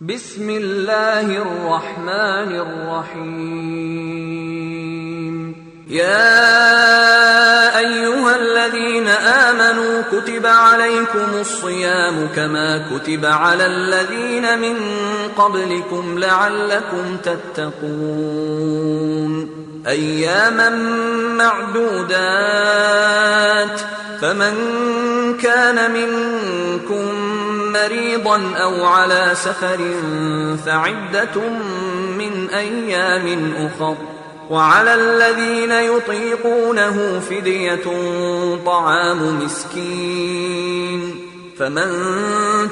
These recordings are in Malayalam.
بسم الله الرحمن الرحيم يا أيها الذين آمنوا كتب عليكم الصيام كما كتب على الذين من قبلكم لعلكم تتقون أياما معدودات فمن كان منكم مريضا أو على سفر فعدة من أيام أخر وعلى الذين يطيقونه فدية طعام مسكين فمن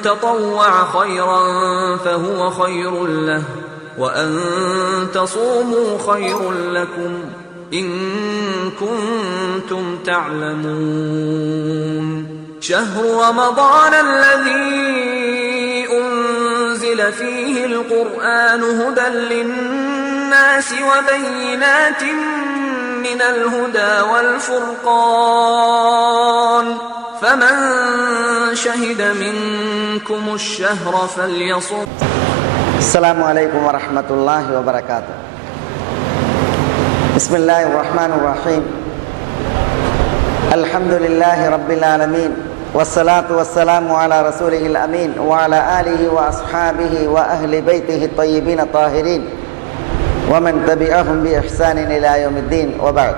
تطوع خيرا فهو خير له وأن تصوموا خير لكم إن كنتم تعلمون شهر رمضان الذي أنزل فيه القرآن هدى للناس وبينات من الهدى والفرقان فمن شهد منكم الشهر فليصم. السلام عليكم ورحمة الله وبركاته. بسم الله الرحمن الرحيم. الحمد لله رب العالمين والصلاة والسلام على رسوله الأمين وعلى آله وأصحابه وأهل بيته الطيبين الطاهرين ومن تبعهم بإحسان إلى يوم الدين وبعد.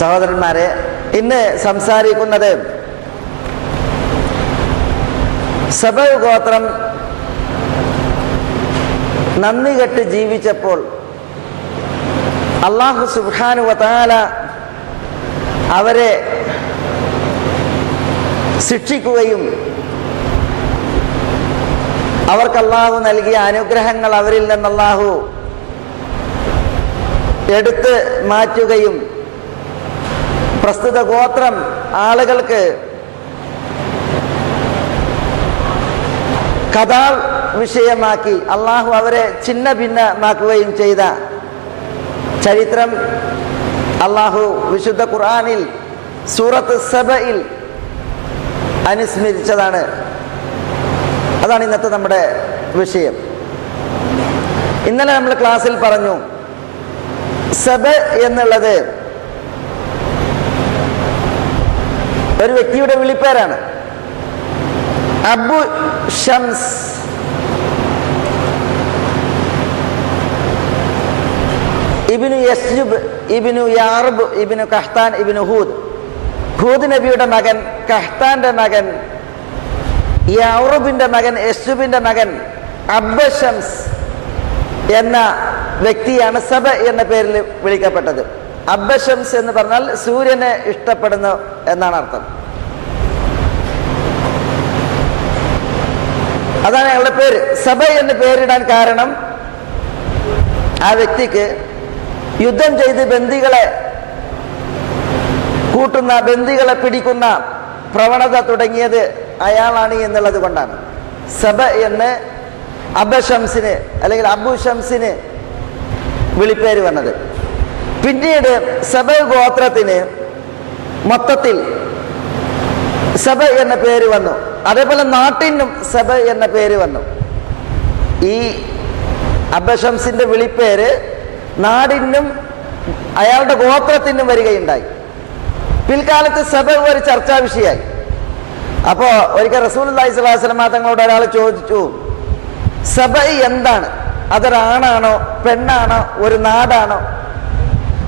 സഹോദരന്മാരെ, ഇന്ന് സംസാരിക്കുന്നത് സബഅ് ഗോത്രം നന്ദി കെട്ട് ജീവിച്ചപ്പോൾ അല്ലാഹു സുബ്ഹാനഹു വ തആല അവരെ ശിക്ഷിക്കുകയും അവർക്ക് അല്ലാഹു നൽകിയ അനുഗ്രഹങ്ങൾ അവരിൽ നിന്ന് അല്ലാഹു എടുത്ത് മാറ്റുകയും പ്രസ്തുത ഗോത്രം ആളുകൾക്ക് കഥാ വിഷയമാക്കി അല്ലാഹു അവരെ ഛിന്ന ഭിന്നമാക്കുകയും ചെയ്ത ചരിത്രം അല്ലാഹു വിശുദ്ധ ഖുർആനിൽ സൂറത്ത് സബയിൽ അനുസ്മരിച്ചതാണ്. അതാണ് ഇന്നത്തെ നമ്മുടെ വിഷയം. ഇന്നലെ നമ്മൾ ക്ലാസ്സിൽ പറഞ്ഞു, സബ എന്നുള്ളത് ഒരു വ്യക്തിയുടെ വിളിപ്പേരാണ്. അബു ഷംസ് ഇബ്നു യസ്ജുബ് ഇബ്നു യാർബ് ഇബ്നു കഹ്താൻ ഇബ്നു ഹൂദ്. ഹൂദ് നബിയുടെ മകൻ, കഹ്താന്റെ മകൻ, യൗറുബിന്റെ മകൻ, യസ്ജുബിന്റെ മകൻ അബ്ബശംസ് എന്ന വ്യക്തിയാണ് സബ എന്ന പേരിൽ വിളിക്കപ്പെട്ടത്. അബ്ബശംസ് എന്ന് പറഞ്ഞാൽ സൂര്യനെ ഇഷ്ടപ്പെടുന്നു എന്നാണ് അർത്ഥം. അതാണ് അയാളുടെ പേര്. സബ എന്ന് പേരിടാൻ കാരണം ആ വ്യക്തിക്ക് യുദ്ധം ചെയ്ത് ബന്ദികളെ കൂട്ടുന്ന, ബന്ദികളെ പിടിക്കുന്ന പ്രവണത തുടങ്ങിയത് അയാളാണ് എന്നുള്ളത് കൊണ്ടാണ് സബ എന്ന് അബശംസിന് അല്ലെങ്കിൽ അബു ഷംസിന് വിളിപ്പേര് വന്നത്. പിന്നീട് സബ ഗോത്രത്തിന് മൊത്തത്തിൽ സബ എന്ന പേര് വന്നു. അതേപോലെ നാട്ടിനും സബ എന്ന പേര് വന്നു. ഈ അബശംസിന്റെ വിളിപ്പേര് നാടിനും അയാളുടെ ഗോത്രത്തിനും വരികയുണ്ടായി. പിൽക്കാലത്ത് സബ ഒരു ചർച്ചാ വിഷയമായി. അപ്പോ ഒരിക്കൽ റസൂലുള്ളാഹി സ്വല്ലല്ലാഹു അലൈഹി വസല്ലം തങ്ങളോട് ഒരാൾ ചോദിച്ചു, സബ എന്താണ്? അതൊരാണാണോ പെണ്ണാണോ ഒരു നാടാണോ?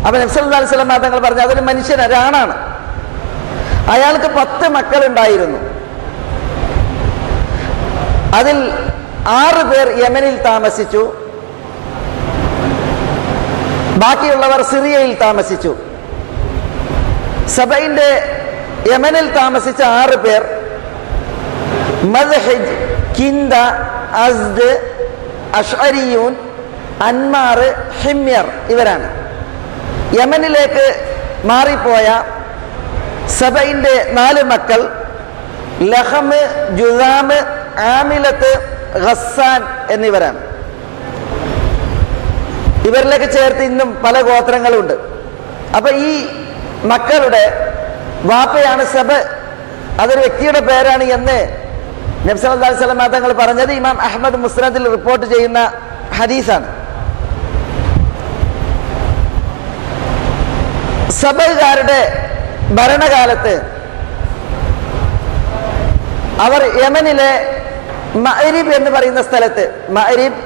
അപ്പൊ നബി സല്ലല്ലാഹു അലൈഹി വസല്ലം തങ്ങൾ പറഞ്ഞു, അതൊരു മനുഷ്യനാണ്, ഒരാണാണ്. അയാൾക്ക് 10 മക്കളുണ്ടായിരുന്നു. അതിൽ 6 പേർ യമനിൽ താമസിച്ചു, ബാക്കിയുള്ളവർ സിറിയയിൽ താമസിച്ചു. സബയിന്റെ യമനിൽ താമസിച്ച 6 പേർ മദ്ഹിജ്, കിന്ദ, അസ്ദ്, അഷ്അരിയൂൻ, അൻമാർ, ഹിമ്യർ ഇവരാണ്. യമനിലേക്ക് മാറിപ്പോയ സബയിന്റെ 4 മക്കൾ ലഹമ്, ജുദാമ്, ആമിലത്ത്, ഖസ്സാൻ എന്നിവരാണ്. ഇവരിലേക്ക് ചേർത്ത് ഇന്നും പല ഗോത്രങ്ങളുണ്ട്. അപ്പൊ ഈ മക്കളുടെ വാപ്പയാണ് സബ, അതൊരു വ്യക്തിയുടെ പേരാണ് എന്ന് നബി സല്ലല്ലാഹു അലൈഹി വസല്ലം തങ്ങൾ പറഞ്ഞത് ഇമാം അഹ്മദ് മുസ്നദിൽ റിപ്പോർട്ട് ചെയ്യുന്ന ഹദീസാണ്. സബൈകാരുടെ ഭരണകാലത്ത് അവർ യമനിലെ മഅരിബ് എന്ന് പറയുന്ന സ്ഥലത്ത്, മഅരിബ്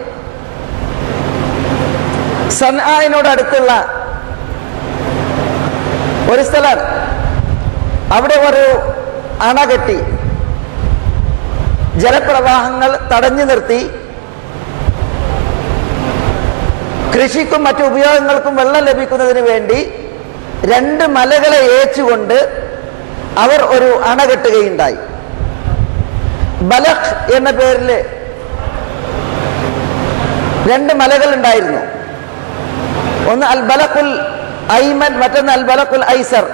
സൻആയിനോട് അടുത്തുള്ള ഒരു സ്ഥലമാണ്, അവിടെ ഒരു അണ കെട്ടി ജലപ്രവാഹങ്ങൾ തടഞ്ഞു നിർത്തി കൃഷിക്കും മറ്റു ഉപയോഗങ്ങൾക്കും വെള്ളം ലഭിക്കുന്നതിന് വേണ്ടി 2 മലകളെ ഏച്ചുകൊണ്ട് അവർ ഒരു അണ കെട്ടുകയുണ്ടായി. ബലഖ് എന്ന പേരിൽ 2 മലകൾ ഉണ്ടായിരുന്നു. ഒന്ന് അൽ ബലഖുൽ ഐമൻ, മറ്റൊന്ന് അൽ ബലഖുൽ ഐസർ.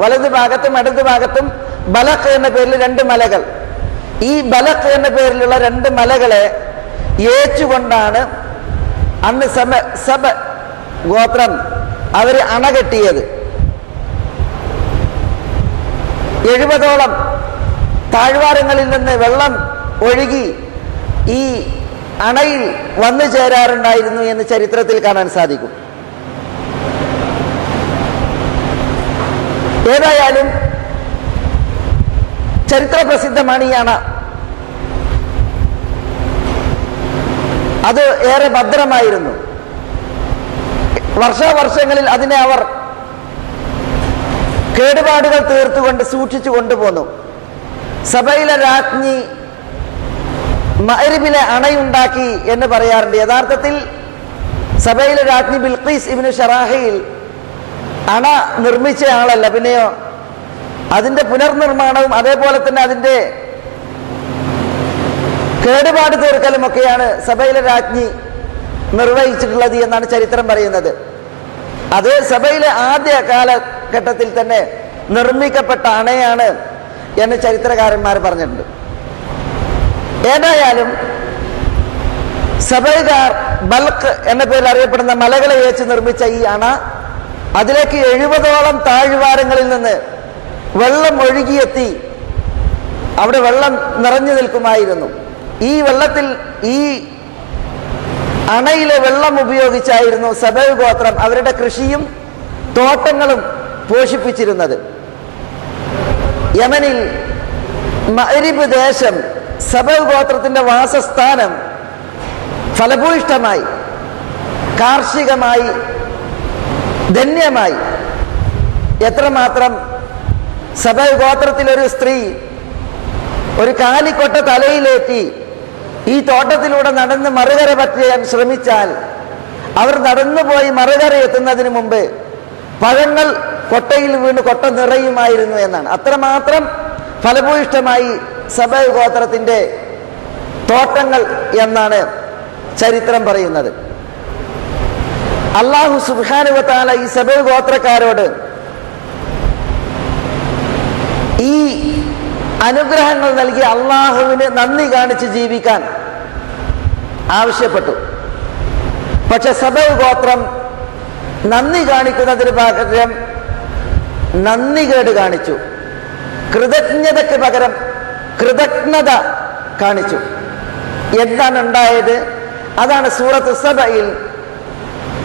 വലതു ഭാഗത്തും ഇടതു ഭാഗത്തും ബലഖ് എന്ന പേരിൽ 2 മലകൾ. ഈ ബലഖ് എന്ന പേരിലുള്ള 2 മലകളെ ഏച്ചുകൊണ്ടാണ് അന്ന് സബ ഗോത്രം അവര് അണ കെട്ടിയത്. 70ഓളം താഴ്വാരങ്ങളിൽ നിന്ന് വെള്ളം ഒഴുകി ഈ അണയിൽ വന്നു ചേരാറുണ്ടായിരുന്നു എന്ന് ചരിത്രത്തിൽ കാണാൻ സാധിക്കും. ഏതായാലും ചരിത്ര പ്രസിദ്ധമാണ് ഈ അണ. അത് ഏറെ ഭദ്രമായിരുന്നു. വർഷാവർഷങ്ങളിൽ അതിനെ അവർ കേടുപാടുകൾ തീർത്തുകൊണ്ട് സൂക്ഷിച്ചു കൊണ്ടുപോന്നു. സബയിലെ രാജ്ഞി മഅരിബിലെ അണയുണ്ടാക്കി എന്ന് പറയാറുണ്ട്. യഥാർത്ഥത്തിൽ സബയിലെ രാജ്ഞി ബിൽഖീസ് ഇബ്നു ഷറാഹിൽ അണ നിർമ്മിച്ച ആളല്ല, പിന്നെയോ അതിന്റെ പുനർനിർമ്മാണവും അതേപോലെ തന്നെ അതിന്റെ കേടുപാട് തീർക്കലും ഒക്കെയാണ് സബയിലെ രാജ്ഞി നിർവഹിച്ചിട്ടുള്ളത് എന്നാണ് ചരിത്രം പറയുന്നത്. അത് സബയിലെ ആദ്യ കാലഘട്ടത്തിൽ തന്നെ നിർമ്മിക്കപ്പെട്ട അണയാണ് എന്ന് ചരിത്രകാരന്മാർ പറഞ്ഞിട്ടുണ്ട്. ഏതായാലും സബൈകാർ ബൽഖ് എന്ന പേരിൽ അറിയപ്പെടുന്ന മലകളെ വെച്ച് നിർമ്മിച്ച ഈ അണ, അതിലേക്ക് 70ഓളം താഴ്വാരങ്ങളിൽ നിന്ന് വെള്ളം ഒഴുകിയെത്തി അവിടെ വെള്ളം നിറഞ്ഞു നിൽക്കുമായിരുന്നു. ഈ വെള്ളത്തിൽ, ഈ അണയിലെ വെള്ളം ഉപയോഗിച്ചായിരുന്നു സബൈ ഗോത്രം അവരുടെ കൃഷിയും തോട്ടങ്ങളും പോഷിപ്പിച്ചിരുന്നത്. യമനിൽ മഅരിബ് ദേശം സബൈ ഗോത്രത്തിന്റെ വാസസ്ഥാനം ഫലഭൂയിഷ്ഠമായി, കാർഷികമായി, ധന്യമായി. എത്രമാത്രം സബൈ ഗോത്രത്തിലൊരു സ്ത്രീ ഒരു കാലിക്കൊട്ട തലയിലേറ്റി ഈ തോട്ടത്തിലൂടെ നടന്ന് മറുകര പറ്റാൻ ശ്രമിച്ചാൽ അവർ നടന്നുപോയി മറുകര എത്തുന്നതിന് മുമ്പ് പഴങ്ങൾ കൊട്ടയിൽ വീണ് കൊട്ട നിറയുമായിരുന്നു എന്നാണ്. അത്രമാത്രം ഫലഭൂയിഷ്ഠമായി സബൈ ഗോത്രത്തിന്റെ തോട്ടങ്ങൾ എന്നാണ് ചരിത്രം പറയുന്നത്. അല്ലാഹു സുബ്ഹാനഹു വ തആല ഈ സബൈ ഗോത്രക്കാരോട് ഈ അനുഗ്രഹങ്ങൾ നൽകി അള്ളാഹുവിന് നന്ദി കാണിച്ച് ജീവിക്കാൻ ആവശ്യപ്പെട്ടു. പക്ഷെ സബൈ ഗോത്രം നന്ദി കാണിക്കുന്നതിന് പകരം നന്ദികേട് കാണിച്ചു. കൃതജ്ഞതയ്ക്ക് പകരം കൃതജ്ഞത കാണിച്ചു. എന്താണ് ഉണ്ടായത്? അതാണ് സൂറത്ത് സബയിൽ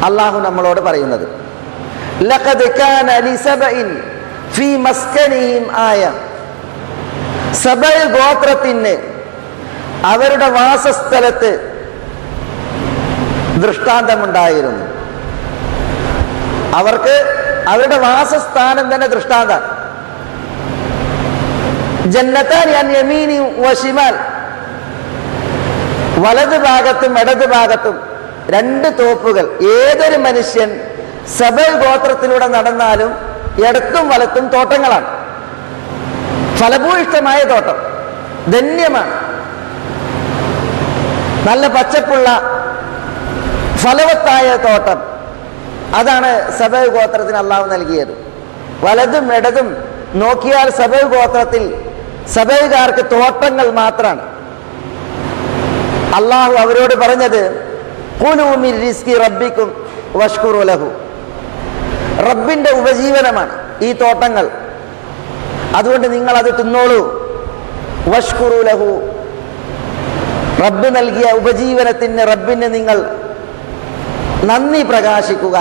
അള്ളാഹു നമ്മളോട് പറയുന്നത്. ലഖദ് കാന ലിസബഇൻ ഫീ മസ്കനിഹിം ആയ. സബൈ ഗോത്രത്തിന് അവരുടെ വാസസ്ഥലത്ത് ദൃഷ്ടാന്തമുണ്ടായിരുന്നു. അവർക്ക് അവരുടെ വാസസ്ഥാനം തന്നെ ദൃഷ്ടാന്തം. ജന്നതാനി അൻ യമീനി വശിമാൽ, വലതു ഭാഗത്തും ഇടതു ഭാഗത്തും 2 തോപ്പുകൾ. ഏതൊരു മനുഷ്യൻ സബൈ ഗോത്രത്തിലൂടെ നടന്നാലും ഇടത്തും വലത്തും തോട്ടങ്ങളാണ്. ഫലഭൂയിഷ്ഠമായ തോട്ടം, ധന്യമാണ്, നല്ല പച്ചപ്പുള്ള ഫലവത്തായ തോട്ടം. അതാണ് സബൈ ഗോത്രത്തിന് അള്ളാഹു നൽകിയത്. വലതും ഇടതും നോക്കിയാൽ സബൈ ഗോത്രത്തിൽ സബൈകാർക്ക് തോട്ടങ്ങൾ മാത്രമാണ്. അള്ളാഹു അവരോട് പറഞ്ഞത് ഖുലൂ മിൻ റിസ്കി റബ്ബിക്കും വഷ്കുറു ലഹു. റബ്ബിന്റെ ഉപജീവനമാണ് ഈ തോട്ടങ്ങൾ, അതുകൊണ്ട് നിങ്ങൾ അത് തിന്നോളൂ. വഷ്കുറു ലഹു, റബ്ബ് നൽകിയ ഉപജീവനത്തിന് റബ്ബിന് നിങ്ങൾ നന്ദി പ്രകാശിക്കുക,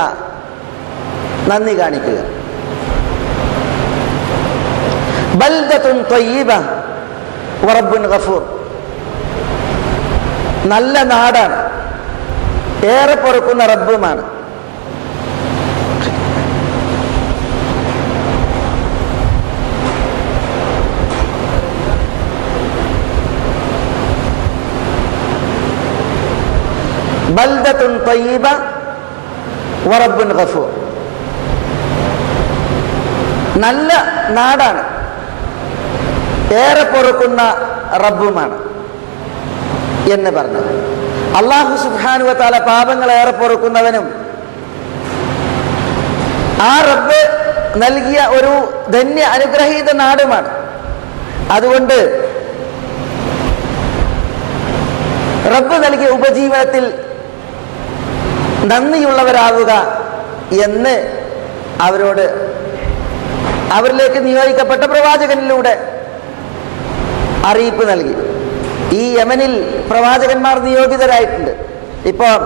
നന്ദി കാണിക്കുക. ബൽദത്തുൻ ത്വയ്യിബ വറബ്ബുൻ ഗഫൂർ, നല്ല നാടാണ്, ഏറെ പൊറുക്കുന്ന റബ്ബുമാണ്. ബൽദത്തുൻ ത്വയ്യിബ വറബ്ബുൻ ഗഫൂർ, നല്ല നാടാണ്, ഏറെ പൊറുക്കുന്ന റബ്ബുമാണ് എന്ന് പറഞ്ഞു. അല്ലാഹു സുബ്ഹാനഹു വ തആല പാപങ്ങൾ ഏറെ പൊറുക്കുന്നവനും ആ റബ്ബ് നൽകിയ ഒരു ധന്യ അനുഗ്രഹീത നാടുമാണ്. അതുകൊണ്ട് റബ്ബ് നൽകിയ ഉപജീവനത്തിൽ നന്ദിയുള്ളവരാവുക എന്ന് അവരിലേക്ക് നിയോഗിക്കപ്പെട്ട പ്രവാചകനിലൂടെ അറിയിപ്പ് നൽകി. ഈ യമനിൽ പ്രവാചകന്മാർ നിയോഗിതരായിട്ടുണ്ട്. ഇപ്പോൾ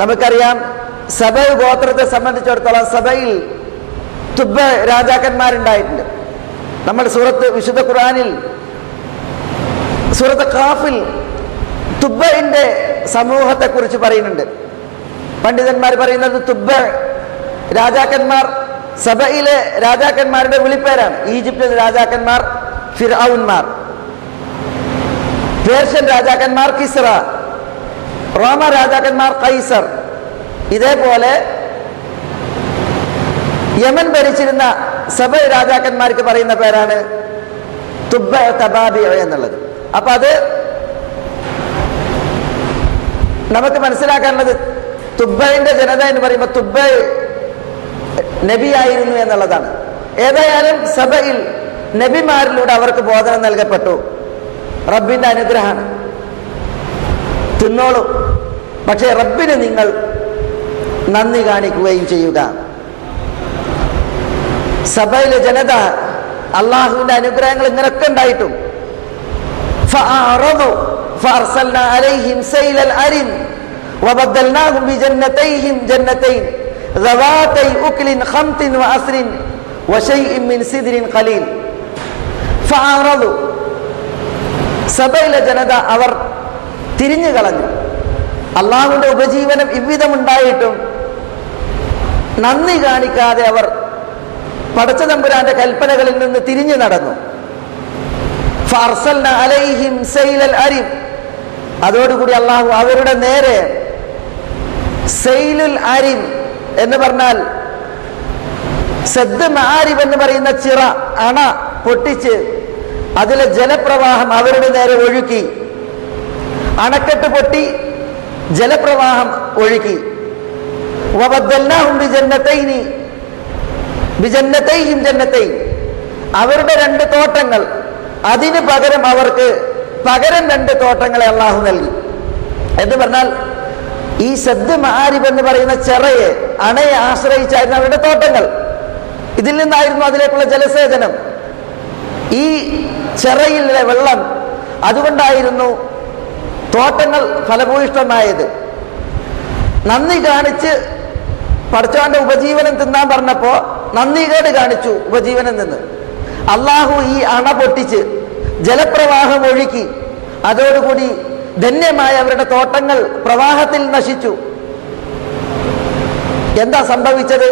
നമുക്കറിയാം, സബൈ ഗോത്രത്തെ സംബന്ധിച്ചിടത്തോളം സബയിൽ തുബ്ബ രാജാക്കന്മാരുണ്ടായിട്ടുണ്ട്. നമ്മൾ വിശുദ്ധ ഖുർആനിൽ സൂറത്ത് ഖാഫിൽ തുബ്ബയുടെ സമൂഹത്തെ കുറിച്ച് പറയുന്നുണ്ട്. പണ്ഡിതന്മാർ പറയുന്നത് തുബ്ബ രാജാക്കന്മാർ സബയിലെ രാജാക്കന്മാരുടെ വിളിപ്പേരാണ്. ഈജിപ്തിലെ രാജാക്കന്മാർ ഫിർഔൻമാർ, പേർഷ്യൻ രാജാക്കന്മാർ കിസ്റ, റോമ രാജാക്കന്മാർ കൈസർ. ഇതേപോലെ യമൻ ഭരിച്ചിരുന്ന സബ രാജാക്കന്മാർക്ക് പറയുന്ന പേരാണ് തുബ്ബ തബാബി എന്നുള്ളത്. അപ്പൊ അത് നമുക്ക് മനസ്സിലാക്കാനുള്ളത് തുബ്ബയുടെ ജനത എന്ന് പറയുമ്പോൾ തുബ്ബ നബിയായിരുന്നു എന്നുള്ളതാണ്. ഏതായാലും സബയിൽ നബിമാരിലൂടെ അവർക്ക് ബോധനം നൽകപ്പെട്ടു. റബ്ബിന്റെ അനുഗ്രഹമാണ്, തിന്നോളൂ, പക്ഷേ റബ്ബിന് നിങ്ങൾ നന്ദി കാണിക്കുകയും ചെയ്യുക. സബയിലെ ജനത അള്ളാഹുവിന്റെ അനുഗ്രഹങ്ങൾ ഇങ്ങനൊക്കെ ഉണ്ടായിട്ടും فأرسلنا عليهم سيل العرم وبدلناهم بجنتيهم جنتين ذواتي أكل خمط وعسل وشيء من سدر قليل. فأعرضوا, സബയിലെ ജനത അവർ തിരിഞ്ഞു കളഞ്ഞു. അള്ളാഹുവിന്റെ ഉപജീവനം ഇவ்விധമുണ്ടായിട്ടും നന്ദി കാണിക്കാതെ അവർ പടച്ച തമ്പുരാന്റെ കൽപ്പനകളിൽ നിന്ന് തിരിഞ്ഞു നടന്നു. ഫഅർസൽനാ അലൈഹിം സൈലൽ അരിം, അതോടുകൂടി അള്ളാഹു അവരുടെ നേരെ സൈലുൽ അരിം എന്ന് പറഞ്ഞാൽ സദ്ദ് മആരിബ് എന്ന് പറയുന്ന ചിറ, അണ പൊട്ടിച്ച് അതിലെ ജലപ്രവാഹം അവരുടെ നേരെ ഒഴുക്കി. അണക്കെട്ട് പൊട്ടി ജലപ്രവാഹം ഒഴുക്കി. വബദ്ദൽനാഹും ബിജന്നതൈഹിം ജന്നതൈൻ, അവരുടെ രണ്ട് തോട്ടങ്ങൾ, അതിന് പകരം അവർക്ക് പകരം രണ്ട് തോട്ടങ്ങളെ അള്ളാഹു നൽകി. എന്ന് പറഞ്ഞാൽ ഈ സദ്ദ് മആരിബ് എന്ന് പറയുന്ന ചെറയെ, അണയെ ആശ്രയിച്ചായിരുന്നു അവരുടെ തോട്ടങ്ങൾ. ഇതിൽ നിന്നായിരുന്നു അതിലേക്കുള്ള ജലസേചനം. ഈ ചെറയിലെ വെള്ളം, അതുകൊണ്ടായിരുന്നു തോട്ടങ്ങൾ ഫലഭൂയിഷ്ടമായത്. നന്ദി കാണിച്ച് പടച്ചവന്റെ ഉപജീവനം തിന്നാൻ പറഞ്ഞപ്പോ നന്ദികേട് കാണിച്ചു ഉപജീവനം നിന്ന്. അള്ളാഹു ഈ അണ പൊട്ടിച്ച് ജലപ്രവാഹം ഒഴുക്കി. അതോടുകൂടി ധന്യമായ അവരുടെ തോട്ടങ്ങൾ പ്രവാഹത്തിൽ നശിച്ചു. എന്താ സംഭവിച്ചത്?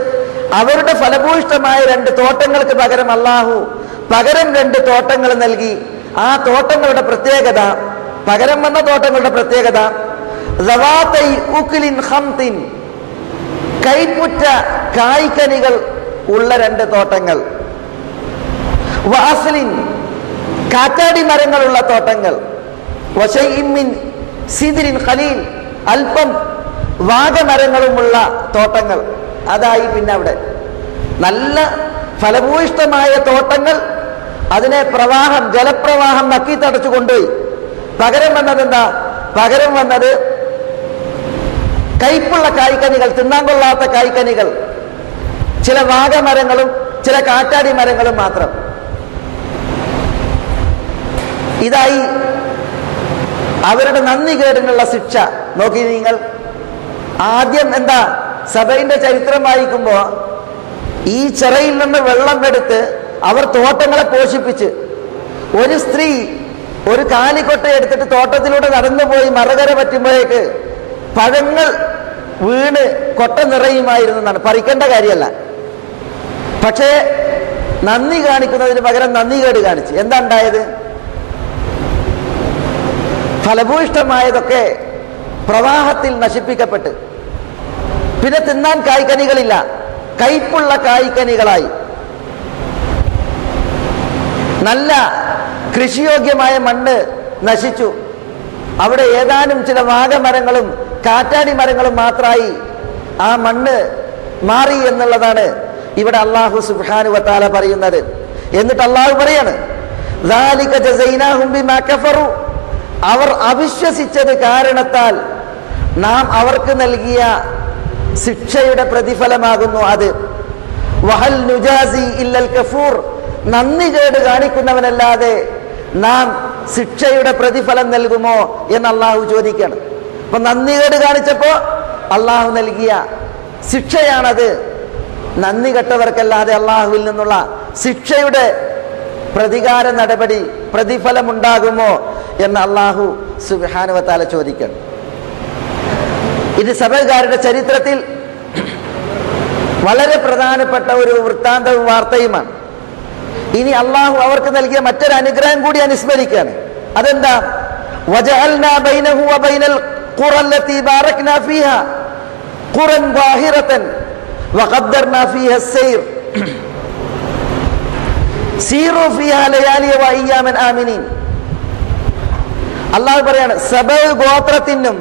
അവരുടെ ഫലഭൂയിഷ്ടമായ രണ്ട് തോട്ടങ്ങൾക്ക് പകരം അള്ളാഹു പകരം രണ്ട് തോട്ടങ്ങൾ നൽകി. ആ തോട്ടങ്ങളുടെ പ്രത്യേകത, പകരം വന്ന തോട്ടങ്ങളുടെ പ്രത്യേകത, കൈപ്പുറ്റ കായ്ക്കനികൾ ഉള്ള രണ്ട് തോട്ടങ്ങൾ, വാസലിൻ കാറ്റാടി മരങ്ങളുള്ള തോട്ടങ്ങൾ, വശൈഇമ്മിൻ സിദ്രിൻ ഖലീൽ അല്പം വാഗമരങ്ങളുമുള്ള തോട്ടങ്ങൾ. അതായി പിന്നെ അവിടെ നല്ല ഫലഭൂയിഷ്ടമായ തോട്ടങ്ങൾ, അതിനെ പ്രവാഹം, ജലപ്രവാഹം നക്കി തടച്ചു കൊണ്ടുപോയി. പകരം വന്നത് എന്താ? പകരം വന്നത് കയ്പുള്ള കായ്ക്കനികൾ, തിന്നാൻ കൊള്ളാത്ത കായ്ക്കനികൾ, ചില വാഗമരങ്ങളും ചില കാറ്റാടി മരങ്ങളും മാത്രം. ഇതായി അവരുടെ നന്ദി കേടിനുള്ള ശിക്ഷ നോക്കി നിങ്ങൾ. ആദ്യം എന്താ, സബയിന്റെ ചരിത്രം വായിക്കുമ്പോൾ ഈ ചിറയിൽ നിന്ന് വെള്ളം എടുത്ത് അവർ തോട്ടങ്ങളെ പോഷിപ്പിച്ച്, ഒരു സ്ത്രീ ഒരു കാലിക്കൊട്ട എടുത്തിട്ട് തോട്ടത്തിലൂടെ നടന്നുപോയി മറുകര പറ്റുമ്പോഴേക്ക് പഴങ്ങൾ വീണ് കൊട്ട നിറയുമായിരുന്നു എന്നാണ്. പറിക്കേണ്ട കാര്യമല്ല, പക്ഷേ നന്ദി കാണിക്കുന്നതിന് പകരം നന്ദി കേട് കാണിച്ചു. എന്താ ഉണ്ടായത്? ഫലഭൂയിഷ്ടമായതൊക്കെ പ്രവാഹത്തിൽ നശിപ്പിക്കപ്പെട്ട്, പിന്നെ തിന്നാൻ കായ്ക്കനികളില്ല, കയ്പുള്ള കായ്ക്കനികളായി. നല്ല കൃഷിയോഗ്യമായ മണ്ണ് നശിച്ചു. അവിടെ ഏതാനും ചില വാഗമരങ്ങളും കാറ്റാടി മരങ്ങളും മാത്രമായി ആ മണ്ണ് മാറി എന്നുള്ളതാണ് ഇവിടെ അല്ലാഹു സുബ്ഹാനഹു വ തആല പറയുന്നത്. എന്നിട്ട് അല്ലാഹു പറയാണ്, ذَلِكَ جَزَيْنَاهُمْ بِمَا كَفَرُوا, അവർ അവിശ്വസിച്ചത് കാരണത്താൽ നാം അവർക്ക് നൽകിയ ശിക്ഷയുടെ പ്രതിഫലമാകുന്നു അത്. വഹൽ നുജാസി ഇല്ലൽ കഫൂർ, നന്ദി കേട് കാണിക്കുന്നവനല്ലാതെ നാം ശിക്ഷയുടെ പ്രതിഫലം നൽകുമോ എന്ന് അള്ളാഹു ചോദിക്കുകയാണ്. അപ്പൊ നന്ദി കേട് കാണിച്ചപ്പോ അള്ളാഹു നൽകിയ ശിക്ഷയാണത്. നന്ദി കെട്ടവർക്കല്ലാതെ അള്ളാഹുവിൽ നിന്നുള്ള ശിക്ഷയുടെ പ്രതികാര നടപടി പ്രതിഫലമുണ്ടാകുമോ എന്ന് അള്ളാഹു സുബ്ഹാനഹു വ തആല ചോദിക്കണം. ഇത് സബകാരുടെ ചരിത്രത്തിൽ വളരെ പ്രധാനപ്പെട്ട ഒരു വൃത്താന്തവും വാർത്തയുമാണ്. ഇനി അള്ളാഹു അവർക്ക് നൽകിയ മറ്റൊരു അനുഗ്രഹം കൂടി അനുസ്മരിക്കുകയാണ്. അതെന്താ? വജഅൽനാ ബൈനഹു വബൈനൽ ഖുറ അല്ലതി ബാറക്നാ ഫീഹാ ഖുറൻ ളാഹിറതൻ വഖദ്ദർനാ ഫീഹാ അസ്സൈർ സീറു ഫീഹാ ലയാലിയ വഅയ്യാമൻ ആമിനീൻ. അള്ളാഹു പറയാണ്, സബഅ ഗോത്രത്തിനും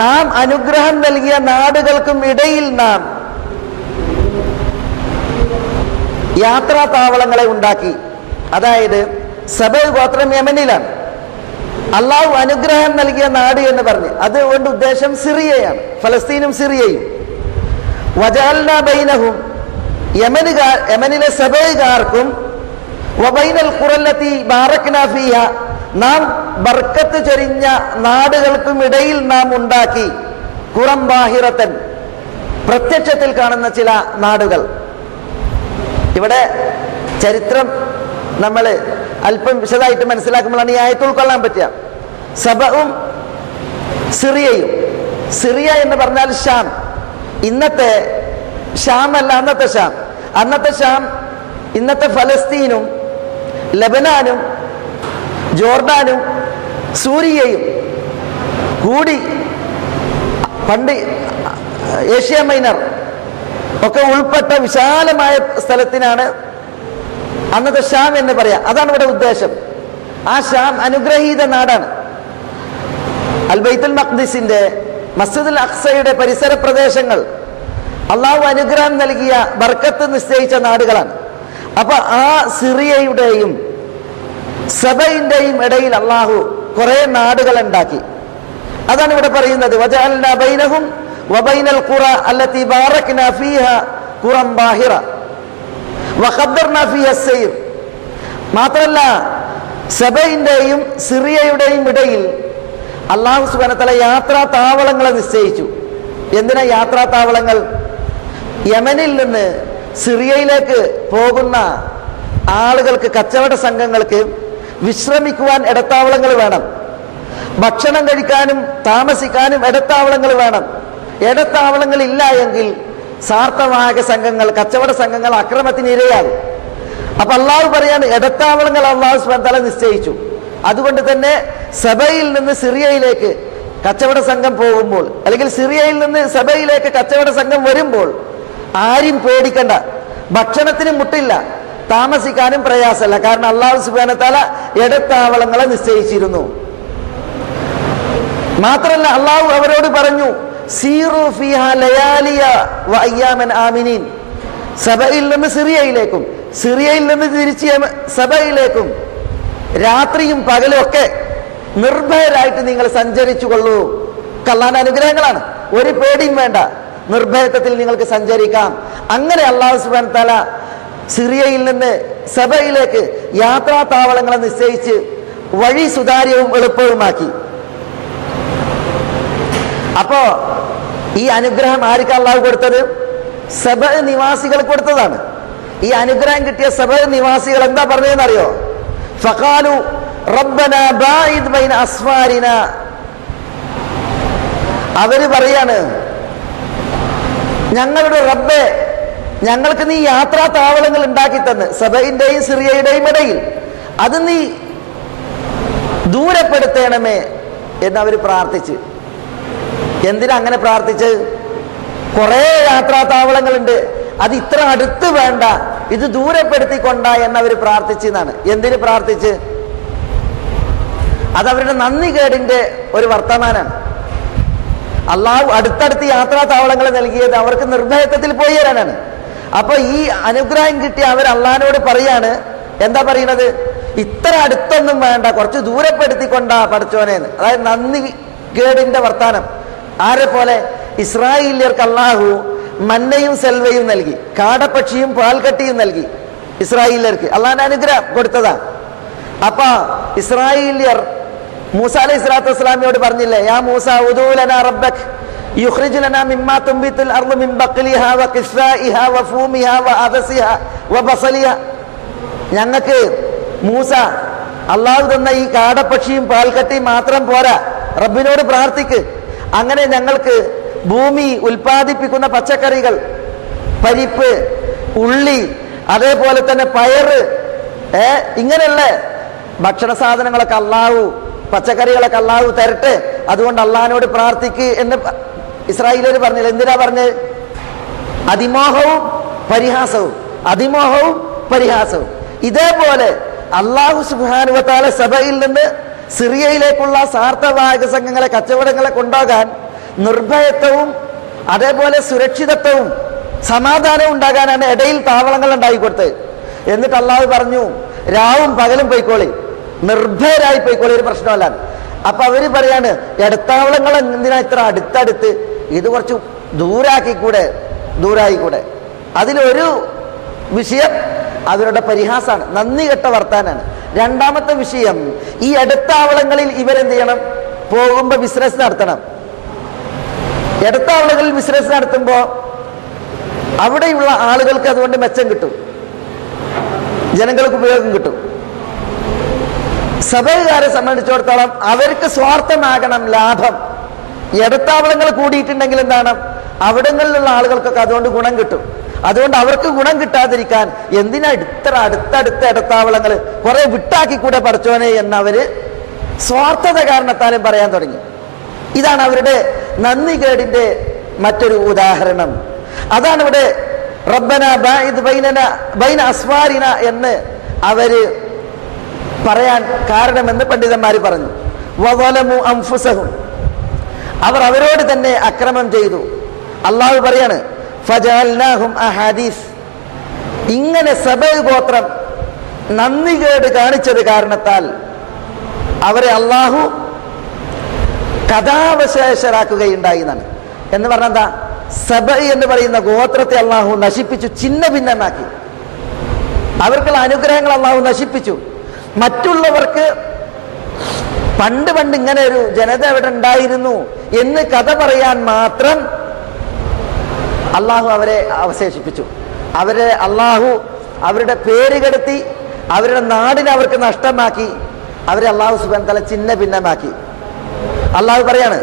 നാം അനുഗ്രഹം നൽകിയ നാടുകൾക്കും ഇടയിൽ നാം യാത്രാ താവളങ്ങളെ ഉണ്ടാക്കി. അതായത് സബഅ ഗോത്രം യമനിലാണ്. അള്ളാഹു അനുഗ്രഹം നൽകിയ നാട് എന്ന് പറഞ്ഞ് അതുകൊണ്ട് ഉദ്ദേശം സിറിയയാണ്, ഫലസ്തീനും സിറിയയും. വജഅൽനാ ബൈനഹും, യമനിലെ സബഅകാർക്കും വബൈനൽ ഖുറല്ലതി ബാറക്നാ ഫീഹാ, നാം ബർക്കത്ത് ചൊരിഞ്ഞ നാടുകൾക്കും ഇടയിൽ നാം ഉണ്ടാക്കി ഖുറൻ ബാഹിറത്തൻ, പ്രത്യക്ഷത്തിൽ കാണുന്ന ചില നാടുകൾ. ഇവിടെ ചരിത്രം നമ്മൾ അല്പം വിശദമായിട്ട് മനസ്സിലാക്കുമ്പോഴാണ് ഈ ആയത്ത് ഉൾക്കൊള്ളാൻ പറ്റുക. സബഉം സിറിയയും. സിറിയ എന്ന് പറഞ്ഞാൽ ഷാം, ഇന്നത്തെ ഷാം അല്ല, അന്നത്തെ ഷാം. അന്നത്തെ ഷാം ഇന്നത്തെ ഫലസ്തീനും ലബനാനും ജോർഡാനും സൂരിയയും കൂടി പണ്ട് ഏഷ്യ മൈനർ ഒക്കെ ഉൾപ്പെട്ട വിശാലമായ സ്ഥലത്തിനാണ് അന്നത്തെ ഷാം എന്ന് പറയാം. അതാണ് ഇവിടെ ഉദ്ദേശം. ആ ഷാം അനുഗ്രഹീത നാടാണ്. അൽ ബൈത്തുൽ മഖ്ദിസിന്റെ മസ്ജിദുൽ അഖ്സയുടെ പരിസര പ്രദേശങ്ങൾ അള്ളാഹു അനുഗ്രഹം നൽകിയ ബർക്കത്ത് നിശ്ചയിച്ച നാടുകളാണ്. അപ്പൊ ആ സിറിയയുടെയും സബയിന്റെയും ഇടയിൽ അള്ളാഹു കുറെ നാടുകൾ ഉണ്ടാക്കി. അതാണ് ഇവിടെ പറയുന്നത്, വജഅൽനാ ബൈനഹും വബൈനൽ ഖുറ അല്ലതി ബാറക്നാ ഫീഹാ ഖുറൻ ബാഹിറ വഖദ്ദർനാ ഫീഹാ അസ്സൈർ. മാത്രമല്ല സബയിന്റെയും സിറിയയുടെയും ഇടയിൽ അള്ളാഹു സുബ്ഹാനഹു വ തആല യാത്രാ താവളങ്ങളെ നിശ്ചയിച്ചു. എന്തിനാ യാത്രാ താവളങ്ങൾ? യമനിൽ നിന്ന് സിറിയയിലേക്ക് പോകുന്ന ആളുകൾക്ക്, കച്ചവട സംഘങ്ങൾക്ക് വിശ്രമിക്കുവാൻ ഇടത്താവളങ്ങൾ വേണം. ഭക്ഷണം കഴിക്കാനും താമസിക്കാനും ഇടത്താവളങ്ങൾ വേണം. ഇടത്താവളങ്ങൾ ഇല്ല എങ്കിൽ സാർത്ഥവാഹക സംഘങ്ങൾ, കച്ചവട സംഘങ്ങൾ അക്രമത്തിന് ഇരയാകും. അപ്പൊ അള്ളാഹു പറയാണ്, ഇടത്താവളങ്ങൾ അള്ളാഹു സുബ്ഹാനഹു വ തആല നിശ്ചയിച്ചു. അതുകൊണ്ട് തന്നെ സബയിൽ നിന്ന് സിറിയയിലേക്ക് കച്ചവട സംഘം പോകുമ്പോൾ, അല്ലെങ്കിൽ സിറിയയിൽ നിന്ന് സബയിലേക്ക് കച്ചവട സംഘം വരുമ്പോൾ ആരും പേടിക്കണ്ട. ഭക്ഷണത്തിന് മുട്ടില്ല, താമസിക്കാനും പ്രയാസമല്ല. കാരണം അല്ലാഹു സുബ്ഹാനഹു വ തആല ഇടത്താവളങ്ങളെ നിശ്ചയിച്ചിരുന്നു. മാത്രമല്ല അള്ളാഹു അവരോട് പറഞ്ഞു, സീറു ഫീഹാ ലയാലിയ വഅയ്യാമൻ ആമിനീൻ. സബയിൽ നിന്ന് സിറിയയിലേക്കും സിറിയയിൽ നിന്ന് തിരിച്ച് സബയിലേക്കും രാത്രിയും പകലും ഒക്കെ നിർഭയരായിട്ട് നിങ്ങൾ സഞ്ചരിച്ചു കൊള്ളൂ. അല്ലാഹുവിന്റെ അനുഗ്രഹങ്ങളാണ്, ഒരു പേടിയും വേണ്ട, നിർഭയത്വത്തിൽ നിങ്ങൾക്ക് സഞ്ചരിക്കാം. അങ്ങനെ അല്ലാഹു സുബ്ഹാനഹു വ തആല സിറിയയിൽ നിന്ന് സബയിലേക്ക് യാത്രാ താവളങ്ങളെ നിശ്ചയിച്ച് വഴി സുതാര്യവും എളുപ്പവുമാക്കി. അപ്പോ ഈ അനുഗ്രഹം ആർക്ക് അള്ളാഹു കൊടുത്തത്? സബ നിവാസികൾ കൊടുത്തതാണ്. ഈ അനുഗ്രഹം കിട്ടിയ സബ നിവാസികൾ എന്താ പറഞ്ഞതെന്നറിയോ? ഫഖാലു റബ്ബനാ ബാഇദ് ബൈന അസ്ഫാരിനാ. അവര് പറയാണ്, ഞങ്ങളുടെ റബ്ബേ, ഞങ്ങൾക്ക് നീ യാത്രാ താവളങ്ങൾ ഉണ്ടാക്കി തന്ന് സബയിന്റെയും സിറിയയുടെയും ഇടയിൽ അത് നീ ദൂരപ്പെടുത്തണമേ എന്നവർ പ്രാർത്ഥിച്ച്. എന്തിനാ അങ്ങനെ പ്രാർത്ഥിച്ച്? കുറെ യാത്രാ താവളങ്ങളുണ്ട്, അത് ഇത്ര അടുത്ത് വേണ്ട, ഇത് ദൂരപ്പെടുത്തിക്കൊണ്ട എന്നവർ പ്രാർത്ഥിച്ചെന്നാണ്. എന്തിന് പ്രാർത്ഥിച്ച്? അതവരുടെ നന്ദി കേടിന്റെ ഒരു വർത്തമാനാണ്. അള്ളാഹു അടുത്തടുത്ത് യാത്രാ താവളങ്ങൾ നൽകിയത് അവർക്ക് നിർഭയത്വത്തിൽ പോയി തരാനാണ്. അപ്പൊ ഈ അനുഗ്രഹം കിട്ടി അവർ അള്ളാഹിനോട് പറയാണ്, എന്താ പറയുന്നത്? ഇത്ര അടുത്തൊന്നും വേണ്ട, കുറച്ച് ദൂരപ്പെടുത്തിക്കൊണ്ടാ പഠിച്ചോനേന്ന്. അതായത് നന്ദി കേടിന്റെ വർത്താനം. ആരെ പോലെ? ഇസ്രായേലിയർക്ക് അള്ളാഹു മന്നയും സെൽവയും നൽകി, കാടപ്പക്ഷിയും പാൽക്കട്ടിയും നൽകി. ഇസ്രായേലിയർക്ക് അള്ളാഹിന്റെ അനുഗ്രഹം കൊടുത്തതാ. അപ്പൊ ഇസ്രായേലിയർ മൂസ അലൈഹി സ്വലാത്തു വസ്സലാമിയോട് പറഞ്ഞില്ലേ, യാ മൂസ ഉദൂ ലനാ റബ്ബക് യുഖ്രിജ് ലനാ മിമ്മാ തുംബിത്തുൽ അർളു മിൻ ബഖ്ലിഹാ വ ഖിസ്സാഇഹാ വ ഫൂമിഹാ വ അദസിഹാ വ ബസലിഹാ. ഞങ്ങൾക്ക് മൂസ, അള്ളാഹു തന്ന ഈ കാടപ്പക്ഷിയും പാൽക്കട്ടിയും മാത്രം പോരാ, റബ്ബിനോട് പ്രാർത്ഥിക്ക്. അങ്ങനെ ഞങ്ങൾക്ക് ഭൂമി ഉൽപ്പാദിപ്പിക്കുന്ന പച്ചക്കറികൾ, പരിപ്പ്, ഉള്ളി, അതേപോലെ തന്നെ പയറ്, ഇങ്ങനെയുള്ള ഭക്ഷണ സാധനങ്ങളൊക്കെ അള്ളാഹു, പച്ചക്കറികളൊക്കെ അള്ളാഹു തരട്ടെ, അതുകൊണ്ട് അള്ളാഹിനോട് പ്രാർത്ഥിക്ക് എന്ന് ഇസ്രായേലിയർ പറഞ്ഞില്ല. എന്തിനാ പറഞ്ഞത്? അതിമോഹവും പരിഹാസവും, അതിമോഹവും പരിഹാസവും. ഇതേപോലെ അള്ളാഹു സുബ്ഹാനഹു വ തആല സബയിൽ നിന്ന് സിറിയയിലേക്കുള്ള സാർത്ഥവാഹക സംഘങ്ങളെ, കച്ചവടങ്ങളെ കൊണ്ടുപോകാൻ നിർഭയത്വവും അതേപോലെ സുരക്ഷിതത്വവും സമാധാനവും ഉണ്ടാകാനാണ് ഇടയിൽ താവളങ്ങൾ ഉണ്ടാക്കി കൊടുത്തത്. എന്നിട്ട് അള്ളാഹു പറഞ്ഞു, രാവും പകലും പോയിക്കോളി, നിർഭയരായി പോയിക്കോളി, ഒരു പ്രശ്നമല്ല. അപ്പൊ അവര് പറയാണ്, ഇടത്താവളങ്ങൾ എന്തിനാ ഇത്ര അടുത്തടുത്ത്, ഇത് കുറച്ച് ദൂരായിക്കൂടെ. അതിലൊരു വിഷയം അവരുടെ പരിഹാസമാണ്, നന്ദി കെട്ട വർത്താനാണ്. രണ്ടാമത്തെ വിഷയം, ഈ ഇടത്താവളങ്ങളിൽ ഇവരെന്ത് ചെയ്യണം? പോകുമ്പോ ബിസിനസ് നടത്തണം. ഇടത്താവളങ്ങളിൽ ബിസിനസ് നടത്തുമ്പോ അവിടെയുള്ള ആളുകൾക്ക് അതുകൊണ്ട് മെച്ചം കിട്ടും, ജനങ്ങൾക്ക് ഉപയോഗം കിട്ടും. സഭകാരെ സംബന്ധിച്ചിടത്തോളം അവർക്ക് സ്വാർത്ഥമാകണം ലാഭം. ഇടത്താവളങ്ങൾ കൂടിയിട്ടുണ്ടെങ്കിൽ എന്താണ്? അവിടങ്ങളിലുള്ള ആളുകൾക്കൊക്കെ അതുകൊണ്ട് ഗുണം കിട്ടും. അതുകൊണ്ട് അവർക്ക് ഗുണം കിട്ടാതിരിക്കാൻ എന്തിനാ ഇത്ര അടുത്തടുത്ത ഇടത്താവളങ്ങൾ, കുറെ വിട്ടാക്കി കൂടെ പഠിച്ചോനെ എന്നവര് സ്വാർത്ഥത കാരണത്താലും പറയാൻ തുടങ്ങി. ഇതാണ് അവരുടെ നന്ദി കേടിന്റെ മറ്റൊരു ഉദാഹരണം. അതാണ് ഇവിടെ റബ്ബന ബാഇദ് ബൈന അസ്വാരിന എന്ന് അവര് പറയാൻ കാരണമെന്ന് പണ്ഡിതന്മാര് പറഞ്ഞു. വദലമു അൻഫുസഹും, അവർ അവരോട് തന്നെ അക്രമം ചെയ്തു. അള്ളാഹു പറയാണ്, ഫജഅൽനാഹും അഹാദീസ്. ഇങ്ങനെ സബഅ ഗോത്രം നന്ദികേട് കാണിച്ചത് കാരണത്താൽ അവരെ അള്ളാഹു കഥാവശേഷരാക്കുകയുണ്ടായി എന്നാണ്. എന്ന് പറഞ്ഞാൽ എന്താ? സബഅ എന്ന് പറയുന്ന ഗോത്രത്തെ അള്ളാഹു നശിപ്പിച്ചു, ചിന്ന ഭിന്നമാക്കി. അവർക്കുള്ള അനുഗ്രഹങ്ങൾ അള്ളാഹു നശിപ്പിച്ചു. മറ്റുള്ളവർക്ക് പണ്ട് ഇങ്ങനെ ഒരു ജനത അവിടെ ഉണ്ടായിരുന്നു എന്ന് കഥ പറയാൻ മാത്രം അള്ളാഹു അവരെ അവശേഷിപ്പിച്ചു. അവരെ അള്ളാഹു അവരുടെ പേര് കെടുത്തി, അവരുടെ നാടിനെ അവർക്ക് നഷ്ടമാക്കി, അവരെ അള്ളാഹു സുബ്ഹാനഹു വ തആല ചിന്ന ഭിന്നമാക്കി. അള്ളാഹു പറയാണ്,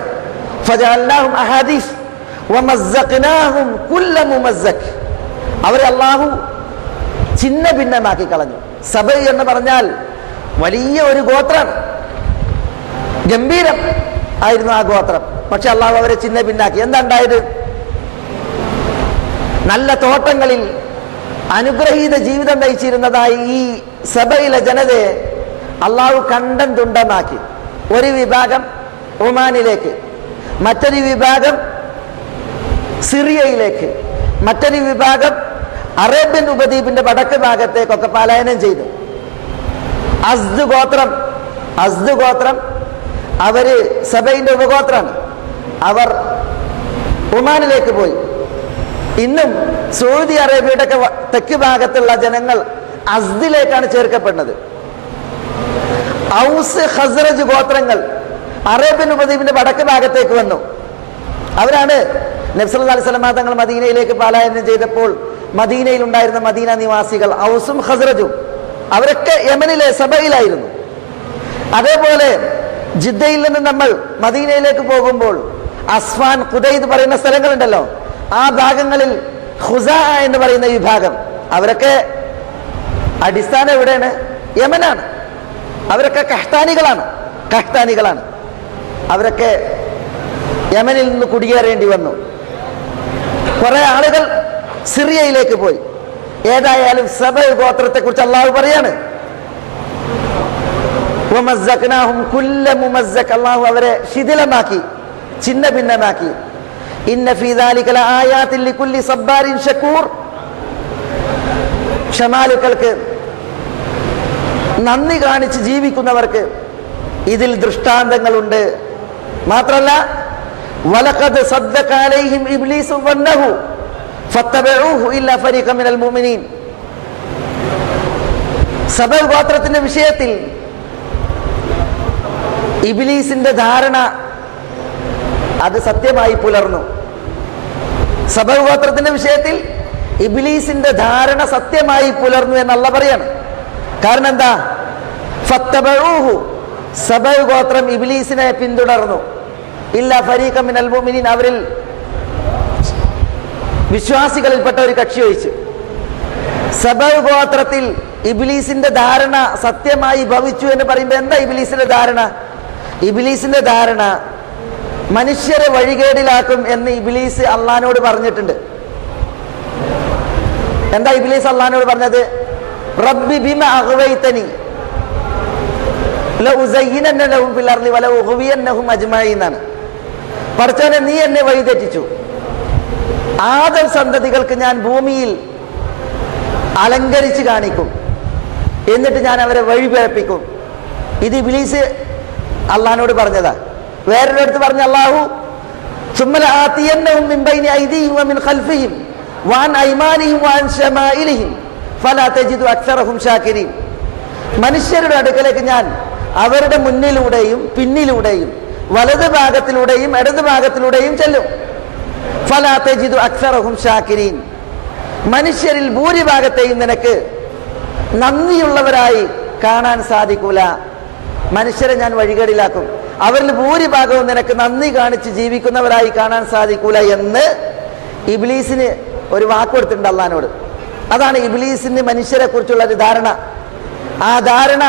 ഫജഅൽനാഹും അഹാദീസ് വമസ്സഖ്നാഹും കുല്ല മുമസ്സഖ്. അവരെ അള്ളാഹു ചിന്ന ഭിന്നമാക്കി കളഞ്ഞു. സബ എന്ന് പറഞ്ഞാൽ വലിയ ഒരു ഗോത്രം, ഗംഭീരം ആയിരുന്നു ആ ഗോത്രം. പക്ഷെ അള്ളാഹു അവരെ ചിന്ന ഭിന്നാക്കി. എന്താ ഉണ്ടായത്? നല്ല തോട്ടങ്ങളിൽ അനുഗ്രഹീത ജീവിതം നയിച്ചിരുന്നതായി ഈ സബയിലെ ജനതയെ അള്ളാഹു കണ്ടം തുണ്ടമാക്കി. ഒരു വിഭാഗം ഒമാനിലേക്ക്, മറ്റൊരു വിഭാഗം സിറിയയിലേക്ക്, മറ്റൊരു വിഭാഗം അറേബ്യൻ ഉപദ്വീപിന്റെ വടക്ക് ഭാഗത്തേക്കൊക്കെ പലായനം ചെയ്തു. അസ്ദ് ഗോത്രം അവര് സബയിന്റെ ഉപഗോത്രാണ്. അവർ ഒമാനിലേക്ക് പോയി. ഇന്നും സൗദി അറേബ്യയുടെ ഒക്കെ തെക്ക് ഭാഗത്തുള്ള ജനങ്ങൾ അസ്ദിലേക്കാണ് ചേർക്കപ്പെടുന്നത്. ഔസ് ഖസ്റജ് ഗോത്രങ്ങൾ അറേബ്യൻ ഉപദ്വീപിന്റെ വടക്ക് ഭാഗത്തേക്ക് വന്നു. അവരാണ് നബി സല്ലല്ലാഹു അലൈഹി വസല്ലം തങ്ങൾ മദീനയിലേക്ക് പലായനം ചെയ്തപ്പോൾ മദീനയിൽ ഉണ്ടായിരുന്ന മദീന നിവാസികൾ ഔസും ഖസ്റജും അവരൊക്കെ യമനിലെ സബയിലായിരുന്നു. അതേപോലെ ജിദ്ദയിൽ നിന്ന് നമ്മൾ മദീനയിലേക്ക് പോകുമ്പോൾ അസ്ഫാൻ, ഖുദൈദ് പറയുന്ന സ്ഥലങ്ങളുണ്ടല്ലോ, ആ ഭാഗങ്ങളിൽ ഖുസാ എന്ന് പറയുന്ന വിഭാഗം അവരൊക്കെ അടിസ്ഥാനം എവിടെയാണ്? യമനാണ്. അവരൊക്കെ കഹ്താനികളാണ്. അവരൊക്കെ യമനിൽ നിന്ന് കുടിയേറേണ്ടി വന്നു. കുറെ ആളുകൾ സിറിയയിലേക്ക് പോയി. ഏതായാലും സബ ഗോത്രത്തെ കുറിച്ച് അള്ളാഹു പറയാണ്, അള്ളാഹു അവരെ ശിഥിലമാക്കി, ചിന്ന ഭിന്നമാക്കി. ഇന്ന ഫീ ദാലിക ലആയാതിൻ ലികുല്ലി സബ്ബാരിൻ ശകൂർ. ക്ഷമാലുക്കൾക്ക്, നന്ദി കാണിച്ച് ജീവിക്കുന്നവർക്ക് ഇതിൽ ദൃഷ്ടാന്തങ്ങളുണ്ട്. മാത്രമല്ല വലഖദ് സദ്ദഖ അലൈഹിം ഇബ്ലീസു വന്നഹു ഫത്തബഊഹു ഇല്ലാ ഫരീഖൻ മിനൽ മുഅ്മിനീൻ. സബ ഗോത്രത്തിന്റെ വിഷയത്തിൽ ഇബ്ലീസിന്റെ ധാരണ അത് സത്യമായി പുലർന്നു. സബ ഗോത്രത്തിന്റെ വിഷയത്തിൽ ഇബ്ലീസിന്റെ ധാരണ സത്യമായി പുലർന്നു എന്നല്ല പറയാണ്. കാരണം എന്താ? ഫത്തബഊഹു, സബ ഗോത്രം ഇബ്ലീസിനെ പിന്തുടർന്നു. ഇല്ലാ ഫരീഖൻ മിനൽ മുഅ്മിനീൻ, അവരിൽ വിശ്വാസികളിൽപ്പെട്ട ഒരു കക്ഷി ഒഴിച്ചു. സബ ഗോത്രത്തിൽ ഇബ്ലീസിന്റെ ധാരണ സത്യമായി ഭവിച്ചു എന്ന് പറയുമ്പോൾ എന്താ ഇബ്ലീസിന്റെ ധാരണ? ഇബ്ലീസിന്റെ ധാരണ മനുഷ്യരെ വഴികേടിലാക്കും എന്ന് ഇബ്ലീസ് അള്ളാഹിനോട് പറഞ്ഞിട്ടുണ്ട്. എന്താ ഇബ്ലീസ് അള്ളാഹിനോട് പറഞ്ഞത്? റബ്ബി ബിമ അഗ്വൈതനി ലഉസയ്യിനന്ന ലഹും ഫിൽ അർളി വലഉഗ്വിയന്നഹും അജ്മഈൻ എന്നാണ്. പടച്ചവനെ, നീ എന്നെ വഴിതെറ്റിച്ചു, ആദം സന്തതികൾക്ക് ഞാൻ ഭൂമിയിൽ അലങ്കരിച്ച് കാണിക്കും, എന്നിട്ട് ഞാൻ അവരെ വഴിപിഴപ്പിക്കും. ഇത് ഇബ്ലീസ് അള്ളാഹിനോട് പറഞ്ഞതാ. വേറൊരിടത്ത് പറഞ്ഞ അള്ളാഹു സുമ്മ ലആതിയന്നഹും മിൻ ബൈനി ഐദിഹിം വമിൻ ഖൽഫിഹിം വഅൻ അയ്മാനിഹിം വഅൻ ശമാഇലിഹിം ഫലാ തജിദു അക്സറഹും ശാകിരീൻ. മനുഷ്യരുടെ അടുക്കലേക്ക് ഞാൻ അവരുടെ മുന്നിലൂടെയും പിന്നിലൂടെയും വലത് ഭാഗത്തിലൂടെയും ഇടത് ഭാഗത്തിലൂടെയും ചെല്ലും. ഫലാ തജിദു അക്സറഹും ശാകിരീൻ. മനുഷ്യരിൽ ഭൂരിഭാഗത്തെയും നിനക്ക് നന്ദിയുള്ളവരായി കാണാൻ സാധിക്കൂല. മനുഷ്യരെ ഞാൻ വഴികേടിലാക്കും, അവരിൽ ഭൂരിഭാഗവും നിനക്ക് നന്ദി കാണിച്ച് ജീവിക്കുന്നവരായി കാണാൻ സാധിക്കൂല എന്ന് ഇബ്ലീസിന് ഒരു വാക്ക് കൊടുത്തിട്ടുണ്ട് അള്ളാഹിനോട്. അതാണ് ഇബ്ലീസിന് മനുഷ്യരെ കുറിച്ചുള്ള ഒരു ധാരണ. ആ ധാരണ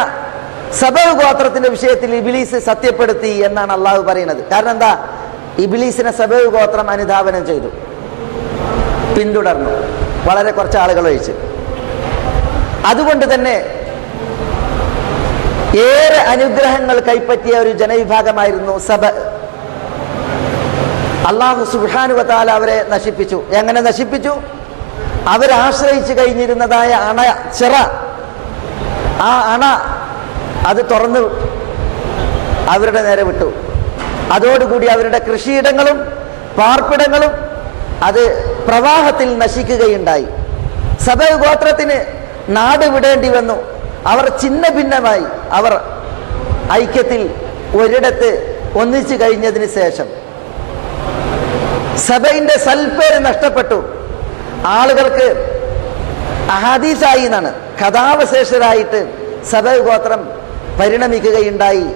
സബ ഗോത്രത്തിന്റെ വിഷയത്തിൽ ഇബ്ലീസ് സത്യപ്പെടുത്തി എന്നാണ് അള്ളാഹു പറയുന്നത്. കാരണം എന്താ? ഇബ്ലീസിനെ സബ ഗോത്രം അനുധാവനം ചെയ്തു, പിന്തുടർന്നു, വളരെ കുറച്ച് ആളുകൾ ഒഴിച്ച്. അതുകൊണ്ട് തന്നെ ഏറെ അനുഗ്രഹങ്ങൾ കൈപ്പറ്റിയ ഒരു ജനവിഭാഗമായിരുന്നു സബ. അള്ളാഹു സുബ്ഹാനഹു വ തആല അവരെ നശിപ്പിച്ചു. എങ്ങനെ നശിപ്പിച്ചു? അവരാശ്രയിച്ചു കഴിഞ്ഞിരുന്നതായ ചിറ, ആ അണ അത് തുറന്നു അവരുടെ നേരെ വിട്ടു. അതോടുകൂടി അവരുടെ കൃഷിയിടങ്ങളും പാർപ്പിടങ്ങളും അത് പ്രവാഹത്തിൽ നശിക്കുകയുണ്ടായി. സബ ഗോത്രത്തിന് നാട് വിടേണ്ടി വന്നു. അവർ ഛിന്ന ഭിന്നമായി, അവർ ഐക്യത്തിൽ ഒരിടത്ത് ഒന്നിച്ചു കഴിഞ്ഞതിന് ശേഷം സബയിന്റെ സൽപ്പേര് നഷ്ടപ്പെട്ടു. ആളുകൾക്ക് അഹദീസായി എന്നാണ്, കഥാവശേഷരായിട്ട് സബ ഗോത്രം പരിണമിക്കുകയുണ്ടായി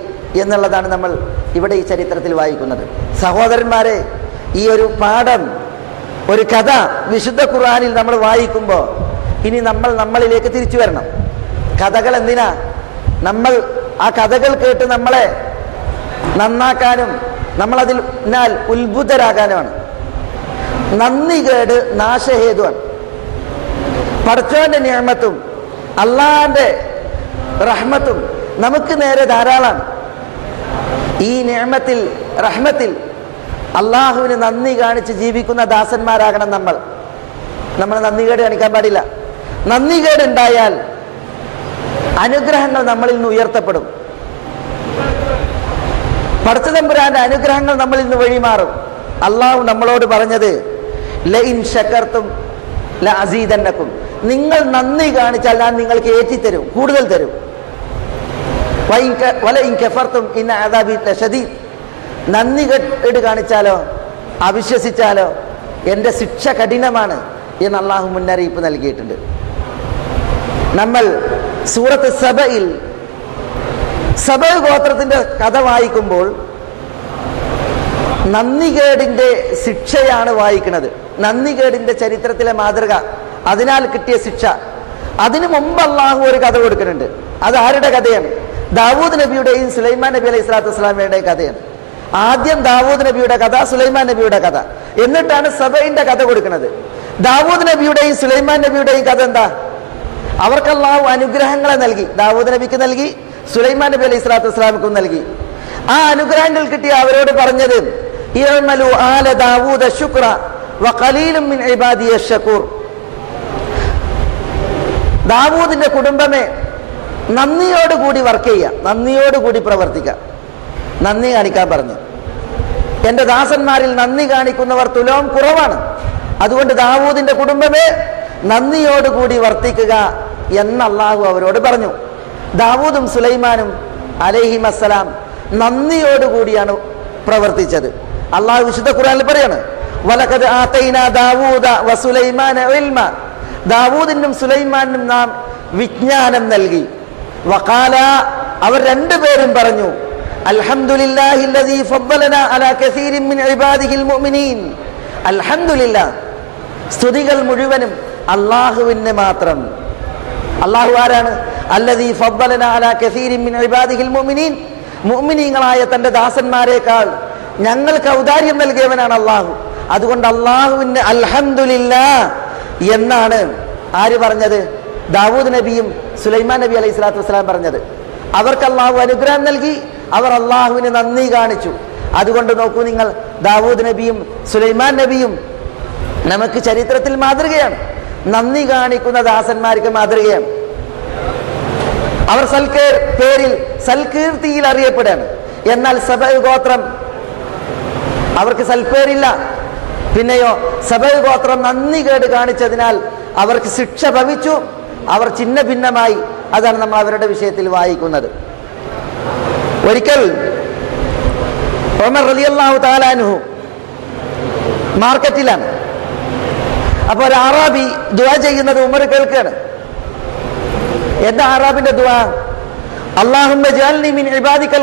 എന്നുള്ളതാണ് നമ്മൾ ഇവിടെ ഈ ചരിത്രത്തിൽ വായിക്കുന്നത്. സഹോദരന്മാരെ, ഈ ഒരു പാഠം, ഒരു കഥ വിശുദ്ധ ഖുർആനിൽ നമ്മൾ വായിക്കുമ്പോൾ ഇനി നമ്മൾ നമ്മളിലേക്ക് തിരിച്ചു വരണം. കഥകൾ എന്തിനാ? നമ്മൾ ആ കഥകൾ കേട്ട് നമ്മളെ നന്നാക്കാനും നമ്മളതിൽ ഉത്ഭുതരാകാനുമാണ്. നന്ദികേട് നാശഹേതുവാണ്. പടച്ചോന്റെ നിഅമത്തും അള്ളാന്റെ റഹ്മത്തും നമുക്ക് നേരെ ധാരാളമാണ്. ഈ നിഅമത്തിൽ റഹ്മത്തിൽ അള്ളാഹുവിന് നന്ദി കാണിച്ച് ജീവിക്കുന്ന ദാസന്മാരാകണം നമ്മൾ. നന്ദികേട് കാണിക്കാൻ പാടില്ല. നന്ദികേട് ഉണ്ടായാൽ അനുഗ്രഹങ്ങൾ നമ്മളിൽ നിന്ന് ഉയർത്തപ്പെടും. പടച്ചതമ്പുരാന്റെ അനുഗ്രഹങ്ങൾ നമ്മളിൽ നിന്ന് വഴിമാറും. അള്ളാഹു നമ്മളോട് പറഞ്ഞത് ലഇൻ ശകർതും ലഅസീദന്നകും, നിങ്ങൾ നന്ദി കാണിച്ചാൽ ഞാൻ നിങ്ങൾക്ക് ഏറ്റിത്തരും, കൂടുതൽ തരും. വലഇൻ കഫർതും ഇന്ന അദാബി ലശദീദ്, നന്ദി കേട് കാണിച്ചാലോ അവിശ്വസിച്ചാലോ എൻ്റെ ശിക്ഷ കഠിനമാണ് എന്ന് അള്ളാഹു മുന്നറിയിപ്പ് നൽകിയിട്ടുണ്ട്. നമ്മൾ സൂറത്ത് സബയിൽ സബ ഗോത്രത്തിന്റെ കഥ വായിക്കുമ്പോൾ നന്ദികേടിന്റെ ശിക്ഷയാണ് വായിക്കുന്നത്. നന്ദികേടിന്റെ ചരിത്രത്തിലെ മാതൃക, അതിനാൽ കിട്ടിയ ശിക്ഷ. അതിനു മുമ്പ് അള്ളാഹു ഒരു കഥ കൊടുക്കുന്നുണ്ട്. അത് ആരുടെ കഥയാണ്? ദാവൂദ് നബിയുടെയും സുലൈമാൻ നബി അലൈഹി സ്വലാത്തു വസ്സലാമയുടെയും കഥയാണ്. ആദ്യം ദാവൂദ് നബിയുടെ കഥ, സുലൈമാൻ നബിയുടെ കഥ, എന്നിട്ടാണ് സബയിന്റെ കഥ കൊടുക്കുന്നത്. ദാവൂദ് നബിയുടെയും സുലൈമാൻ നബിയുടെയും കഥ എന്താ? അവർക്ക് അള്ളാഹു അനുഗ്രഹങ്ങളെ നൽകി. ദാവൂദ് നബിക്ക് നൽകി, സുലൈമാൻ നബി അലൈഹി സ്വലാത്തു വസ്സലാമക്കും നൽകി. ആ അനുഗ്രഹങ്ങൾ കിട്ടിയ അവരോട് പറഞ്ഞത് ഇഅ്മലു ആല ദാവൂദ ശുക്ര വഖലീലും മിൻ ഇബാദിയ ശകൂർ. ദാവൂദിന്റെ കുടുംബമേ, നന്ദിയോടുകൂടി വർക്ക് ചെയ്യുക, നന്ദിയോടുകൂടി പ്രവർത്തിക്കുക, നന്ദി കാണിക്കാൻ പറഞ്ഞു. എന്റെ ദാസന്മാരിൽ നന്ദി കാണിക്കുന്നവർ തുലോം കുറവാണ്. അതുകൊണ്ട് ദാവൂദിന്റെ കുടുംബമേ, നന്ദിയോടുകൂടി വർത്തിക്കുക എന്ന് അള്ളാഹു അവരോട് പറഞ്ഞു. ദാവൂദും സുലൈമാനും അലൈഹിം അസ്സലാം നന്ദിയോടുകൂടിയാണ് പ്രവർത്തിച്ചത്. അള്ളാഹു വിശുദ്ധ ഖുർആനിൽ പറയാണ്, വലഖദ് ആതൈനാ ദാവൂദ വസുലൈമാന ഇൽമ. ദാവൂദിനും സുലൈമാനും നാം വിജ്ഞാനം നൽകി. വഖാല, അവർ രണ്ടുപേരും പറഞ്ഞു, അൽഹംദുലില്ലാഹി അല്ലദീ ഫദ്ദലനാ അലാ കസീരിൻ മിൻ ഇബാദിഹിൽ മുഅ്മിനീൻ. അൽഹംദുലില്ലാഹ്, സ്തുതികൾ മുഴുവനും അള്ളാഹുവിന് മാത്രം. അള്ളാഹു ആരാണ്? അല്ലദീ ഫദ്ദലനാ അലാ കസീരിൻ മിൻ ഇബാദിഹിൽ മുഅ്മിനീൻ. മുഅ്മിനീങ്ങളായ തന്റെ ദാസന്മാരെക്കാൾ ഞങ്ങൾക്ക് ഔദാര്യം നൽകിയവനാണ് അള്ളാഹു. അതുകൊണ്ട് അള്ളാഹുവിന് അൽഹംദുലില്ലാഹ് എന്നാണ് ആര് പറഞ്ഞത്? ദാവൂദ് നബിയും സുലൈമാൻ നബി അലൈഹി സ്വലാത്തു വസ്സലാം പറഞ്ഞത്. അവർക്ക് അള്ളാഹു അനുഗ്രഹം നൽകി, അവർ അള്ളാഹുവിന് നന്ദി കാണിച്ചു. അതുകൊണ്ട് നോക്കൂ നിങ്ങൾ, ദാവൂദ് നബിയും സുലൈമാൻ നബിയും നമുക്ക് ചരിത്രത്തിൽ മാതൃകയാണ്. നന്ദി കാണിക്കുന്ന ദാസന്മാർക്ക് മാതൃകയാണ്. അവർ പേരിൽ സൽകീർത്തിയിൽ അറിയപ്പെടുകയാണ്. എന്നാൽ സബ ഗോത്രം, അവർക്ക് സൽപ്പേരില്ല. പിന്നെയോ സബ ഗോത്രം നന്ദി കേട് കാണിച്ചതിനാൽ അവർക്ക് ശിക്ഷ ഭവിച്ചു. അവർ ചിഹ്ന ഭിന്നമായി. അതാണ് നമ്മൾ അവരുടെ വിഷയത്തിൽ വായിക്കുന്നത്. ഒരിക്കൽ ഉമർ റളിയല്ലാഹു തആല അൻഹു മാർക്കറ്റിലാണ്. അപ്പൊ ഒരു അറാബി ദുആ ചെയ്യുന്നത് ഉമർ കേൾക്കുകയാണ്. എന്താ അറാബിന്റെ ദുആ? അല്ലാഹുമ്മ ജഅൽനി മിൻ ഇബാദിക്കൽ,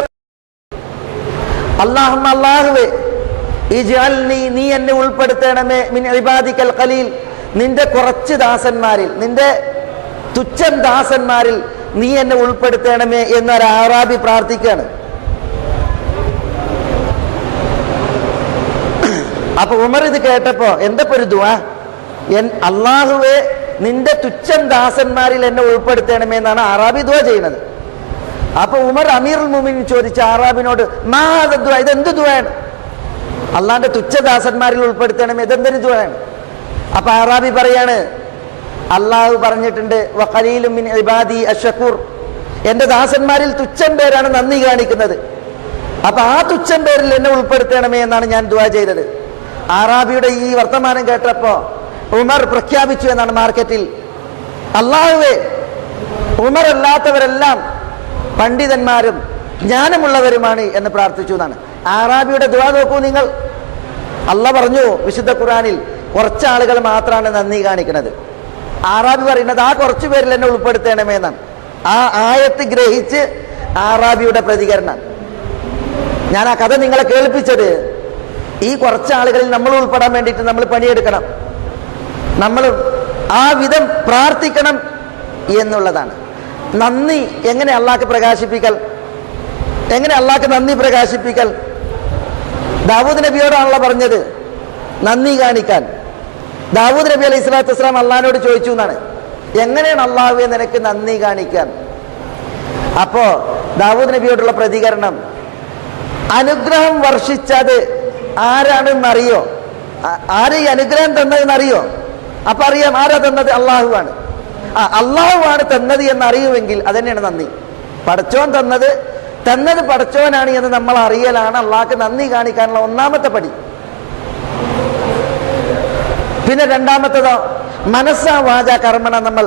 അല്ലാഹുമ്മ അല്ലാഹുവേ, ഇജ്അൽനി, നീ എന്നെ ഉൾപ്പെടുത്തണമേ, മിൻ ഇബാദിക്കൽ ഖലീൽ, നിന്റെ കുറച്ച് ദാസന്മാരിൽ, നിന്റെ തുച്ഛം ദാസന്മാരിൽ നീ എന്നെ ഉൾപ്പെടുത്തണമേ എന്നൊരു അറാബി പ്രാർത്ഥിക്കുകയാണ്. അപ്പൊ ഉമർ ഇത് കേട്ടപ്പോ എന്താ ഒരു ദുആ? അല്ലാഹുവേ, നിന്റെ തുച്ഛം ദാസന്മാരിൽ എന്നെ ഉൾപ്പെടുത്തണമേ എന്നാണ് അറാബി ദുആ ചെയ്യുന്നത്. അപ്പൊ ഉമർ അമീറുൽ മുഅ്മിനീൻ ചോദിച്ച അറാബിനോട്, മാദ ദുആ, ഇതെന്ത് ദുആയാണ്? അള്ളാന്റെ തുച്ഛദാസന്മാരിൽ ഉൾപ്പെടുത്തണമേ, ഇതെന്തൊരു ദുആയാണ്? അപ്പൊ അറാബി പറയാണ്, അള്ളാഹു പറഞ്ഞിട്ടുണ്ട്, വഖലീലും മിൻ ഇബാദി അഷ്ശകൂർ, എന്റെ ദാസന്മാരിൽ തുച്ഛം പേരാണ് നന്ദി കാണിക്കുന്നത്. അപ്പൊ ആ തുച്ഛം പേരിൽ എന്നെ ഉൾപ്പെടുത്തണമേ എന്നാണ് ഞാൻ ദുആ ചെയ്തത്. അറാബിയുടെ ഈ വർത്തമാനം കേട്ടപ്പോ ഉമർ പ്രഖ്യാപിച്ചു എന്നാണ് മാർക്കറ്റിൽ, അല്ലാഹുവേ, ഉമർ അല്ലാത്തവരെല്ലാം പണ്ഡിതന്മാരും ജ്ഞാനമുള്ളവരുമാണ് എന്ന് പ്രാർത്ഥിച്ചു എന്നാണ്. അറാബിയുടെ ദുആ നോക്കൂ നിങ്ങൾ. അള്ളാഹ് പറഞ്ഞു വിശുദ്ധ ഖുർആനിൽ, കുറച്ചാളുകൾ മാത്രമാണ് നന്ദി കാണിക്കുന്നത്. അറാബി പറയുന്നത് ആ കുറച്ചു പേരിൽ എന്നെ ഉൾപ്പെടുത്തണമേ എന്നാണ്. ആ ആയത്ത് ഗ്രഹിച്ച് അറാബിയുടെ പ്രതികരണം. ഞാൻ ആ കഥ നിങ്ങളെ കേൾപ്പിച്ചത് ഈ കുറച്ചാളുകളിൽ നമ്മൾ ഉൾപ്പെടാൻ വേണ്ടിയിട്ട് നമ്മൾ പണിയെടുക്കണം, നമ്മൾ ആ വിധം പ്രാർത്ഥിക്കണം എന്നുള്ളതാണ്. നന്ദി എങ്ങനെ അള്ളാഹ്ക്ക് പ്രകാശിപ്പിക്കൽ? എങ്ങനെ അള്ളാഹ്ക്ക് നന്ദി പ്രകാശിപ്പിക്കൽ? ദാവൂദ് നബിയോടാണല്ലോ പറഞ്ഞത് നന്ദി കാണിക്കാൻ. ദാവൂദ് നബി അലൈഹി സ്വലാത്തു വസ്സലാം അള്ളാഹിനോട് ചോദിച്ചു എന്നാണ്, എങ്ങനെയാണ് അള്ളാഹുവെ നിനക്ക് നന്ദി കാണിക്കാൻ? അപ്പോ ദാവൂദ് നബിയോടുള്ള പ്രതികരണം, അനുഗ്രഹം വർഷിച്ചത് ആരാണെന്നറിയോ? ആര് ഈ അനുഗ്രഹം തന്നതെന്നറിയോ? അപ്പൊ അറിയാം ആരാ തന്നത്? അള്ളാഹുവാണ്. അള്ളാഹുവാണ് തന്നത് എന്നറിയുമെങ്കിൽ അതന്നെയാണ് നന്ദി. പടച്ചോൻ തന്നത് പടച്ചോനാണ് എന്ന് നമ്മൾ അറിയലാണ് അള്ളാഹ്ക്ക് നന്ദി കാണിക്കാനുള്ള ഒന്നാമത്തെ പടി. പിന്നെ രണ്ടാമത്തേതോ, മനസ്സാ വാച കർമ്മണ, നമ്മൾ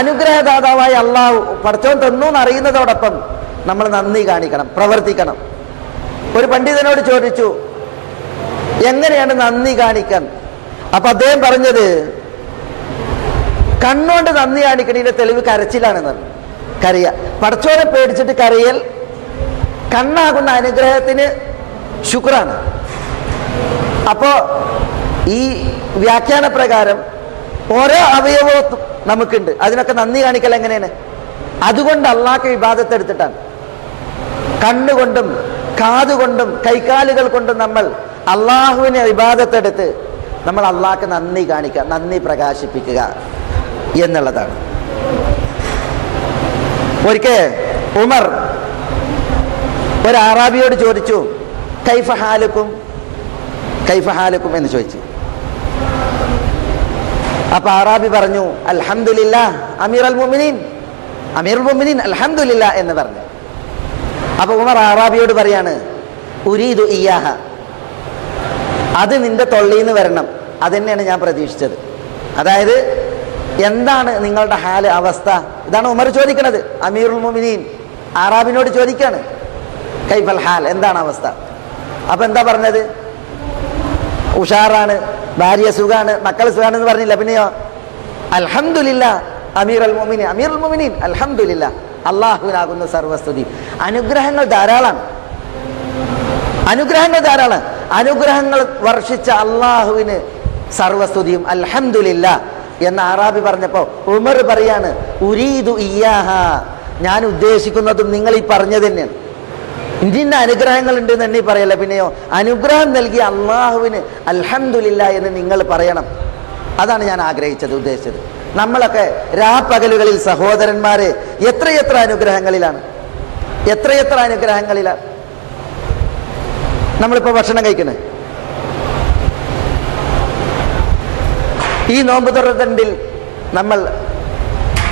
അനുഗ്രഹദാതാവായ അള്ളാഹു പടച്ചോൻ തന്നു എന്നറിയുന്നതോടൊപ്പം നമ്മൾ നന്ദി കാണിക്കണം, പ്രവർത്തിക്കണം. ഒരു പണ്ഡിതനോട് ചോദിച്ചു, എങ്ങനെയാണ് നന്ദി കാണിക്കാൻ? അപ്പൊ അദ്ദേഹം പറഞ്ഞത്, കണ്ണുകൊണ്ട് നന്ദി കാണിക്കണതിന്റെ തെളിവ് കരച്ചിലാണെന്ന് പറഞ്ഞു. കരയ, പടച്ചോനെ പേടിച്ചിട്ട് കരയൽ കണ്ണാകുന്ന അനുഗ്രഹത്തിന് ശുക്രാണ്. അപ്പോ ഈ വ്യാഖ്യാന പ്രകാരം ഓരോ അവയവവും നമുക്കുണ്ട്, അതിനൊക്കെ നന്ദി കാണിക്കൽ എങ്ങനെയാണ്? അതുകൊണ്ട് അള്ളാഹ്ക്ക് ഇബാദത്ത് എടുത്തിട്ടാണ്. കണ്ണുകൊണ്ടും കാതുകൊണ്ടും കൈകാലുകൾ കൊണ്ടും നമ്മൾ അള്ളാഹുവിനെ ഇബാദത്ത് എടുത്ത് നമ്മൾ അള്ളാഹ്ക്ക് നന്ദി കാണിക്കുക, നന്ദി പ്രകാശിപ്പിക്കുക എന്നുള്ളതാണ്. ഒരിക്കൽ ഉമർ ഒരു അറാബിയോട് ചോദിച്ചു, കൈഫ ഹാലുക്കും കൈഫ ഹാലുക്കും എന്ന് ചോദിച്ചു. അപ്പൊ അറാബി പറഞ്ഞു, അൽഹംദുലില്ലാഹ് അമീറുൽ മുഅ്മിനീൻ, അമീറുൽ മുഅ്മിനീൻ അൽഹംദുലില്ലാഹ് എന്ന് പറഞ്ഞു. അപ്പൊ ഉമർ അറാബിയോട് പറയാണ്, ഉരീദു ഇയ്യാഹ, അത് നിന്റെ തൊള്ളിന്ന് വരണം, അതന്നെയാണ് ഞാൻ പ്രതീക്ഷിച്ചത്. അതായത് എന്താണ് നിങ്ങളുടെ ഹാല്, അവസ്ഥ? ഇതാണ് ഉമർ ചോദിക്കുന്നത്. അമീറുൽ മുഅ്മിനീൻ അറാബിനോട് ചോദിക്കാണ്, കൈഫൽ ഹാൽ, എന്താണ് അവസ്ഥ? അപ്പൊ എന്താ പറഞ്ഞത്? ഉഷാറാണ്, ഭാര്യ സുഖാണ്, മക്കൾ സുഖാണെന്ന് പറഞ്ഞില്ല. പിന്നെയോ അൽഹംദുലില്ലാഹ് അമീറുൽ മുഅ്മിനീൻ, അമീറുൽ മുഅ്മിനീൻ അൽഹംദുലില്ലാഹ്, അള്ളാഹുവിനാകുന്ന സർവസ്തുതി. അനുഗ്രഹങ്ങൾ ധാരാളമാണ്, അനുഗ്രഹങ്ങൾ ധാരാളം. അനുഗ്രഹങ്ങൾ വർഷിച്ച അള്ളാഹുവിന് സർവസ്തുതിയും അൽഹംദുലില്ലാഹ് എന്ന് അറാബി പറഞ്ഞപ്പോ ഉമർ പറയാണ്, ഉരീദു ഇയ്യാഹ, ഞാൻ ഉദ്ദേശിക്കുന്നതും നിങ്ങൾ ഈ പറഞ്ഞത് തന്നെയാണ്. ഇന്ന അനുഗ്രഹങ്ങൾ ഉണ്ട് എന്ന് എണ്ണി പറയല്ല. പിന്നെയോ അനുഗ്രഹം നൽകിയ അള്ളാഹുവിന് അൽഹംദുലില്ലാഹ് എന്ന് നിങ്ങൾ പറയണം. അതാണ് ഞാൻ ആഗ്രഹിച്ചത്, ഉദ്ദേശിച്ചത്. നമ്മളൊക്കെ രാപ്പകലുകളിൽ സഹോദരന്മാരെ എത്രയെത്ര അനുഗ്രഹങ്ങളിലാണ്, എത്രയെത്ര അനുഗ്രഹങ്ങളിലാണ് നമ്മളിപ്പോ ഭക്ഷണം കഴിക്കുന്നത്. ഈ നോമ്പ് തുറന്നിൽ നമ്മൾ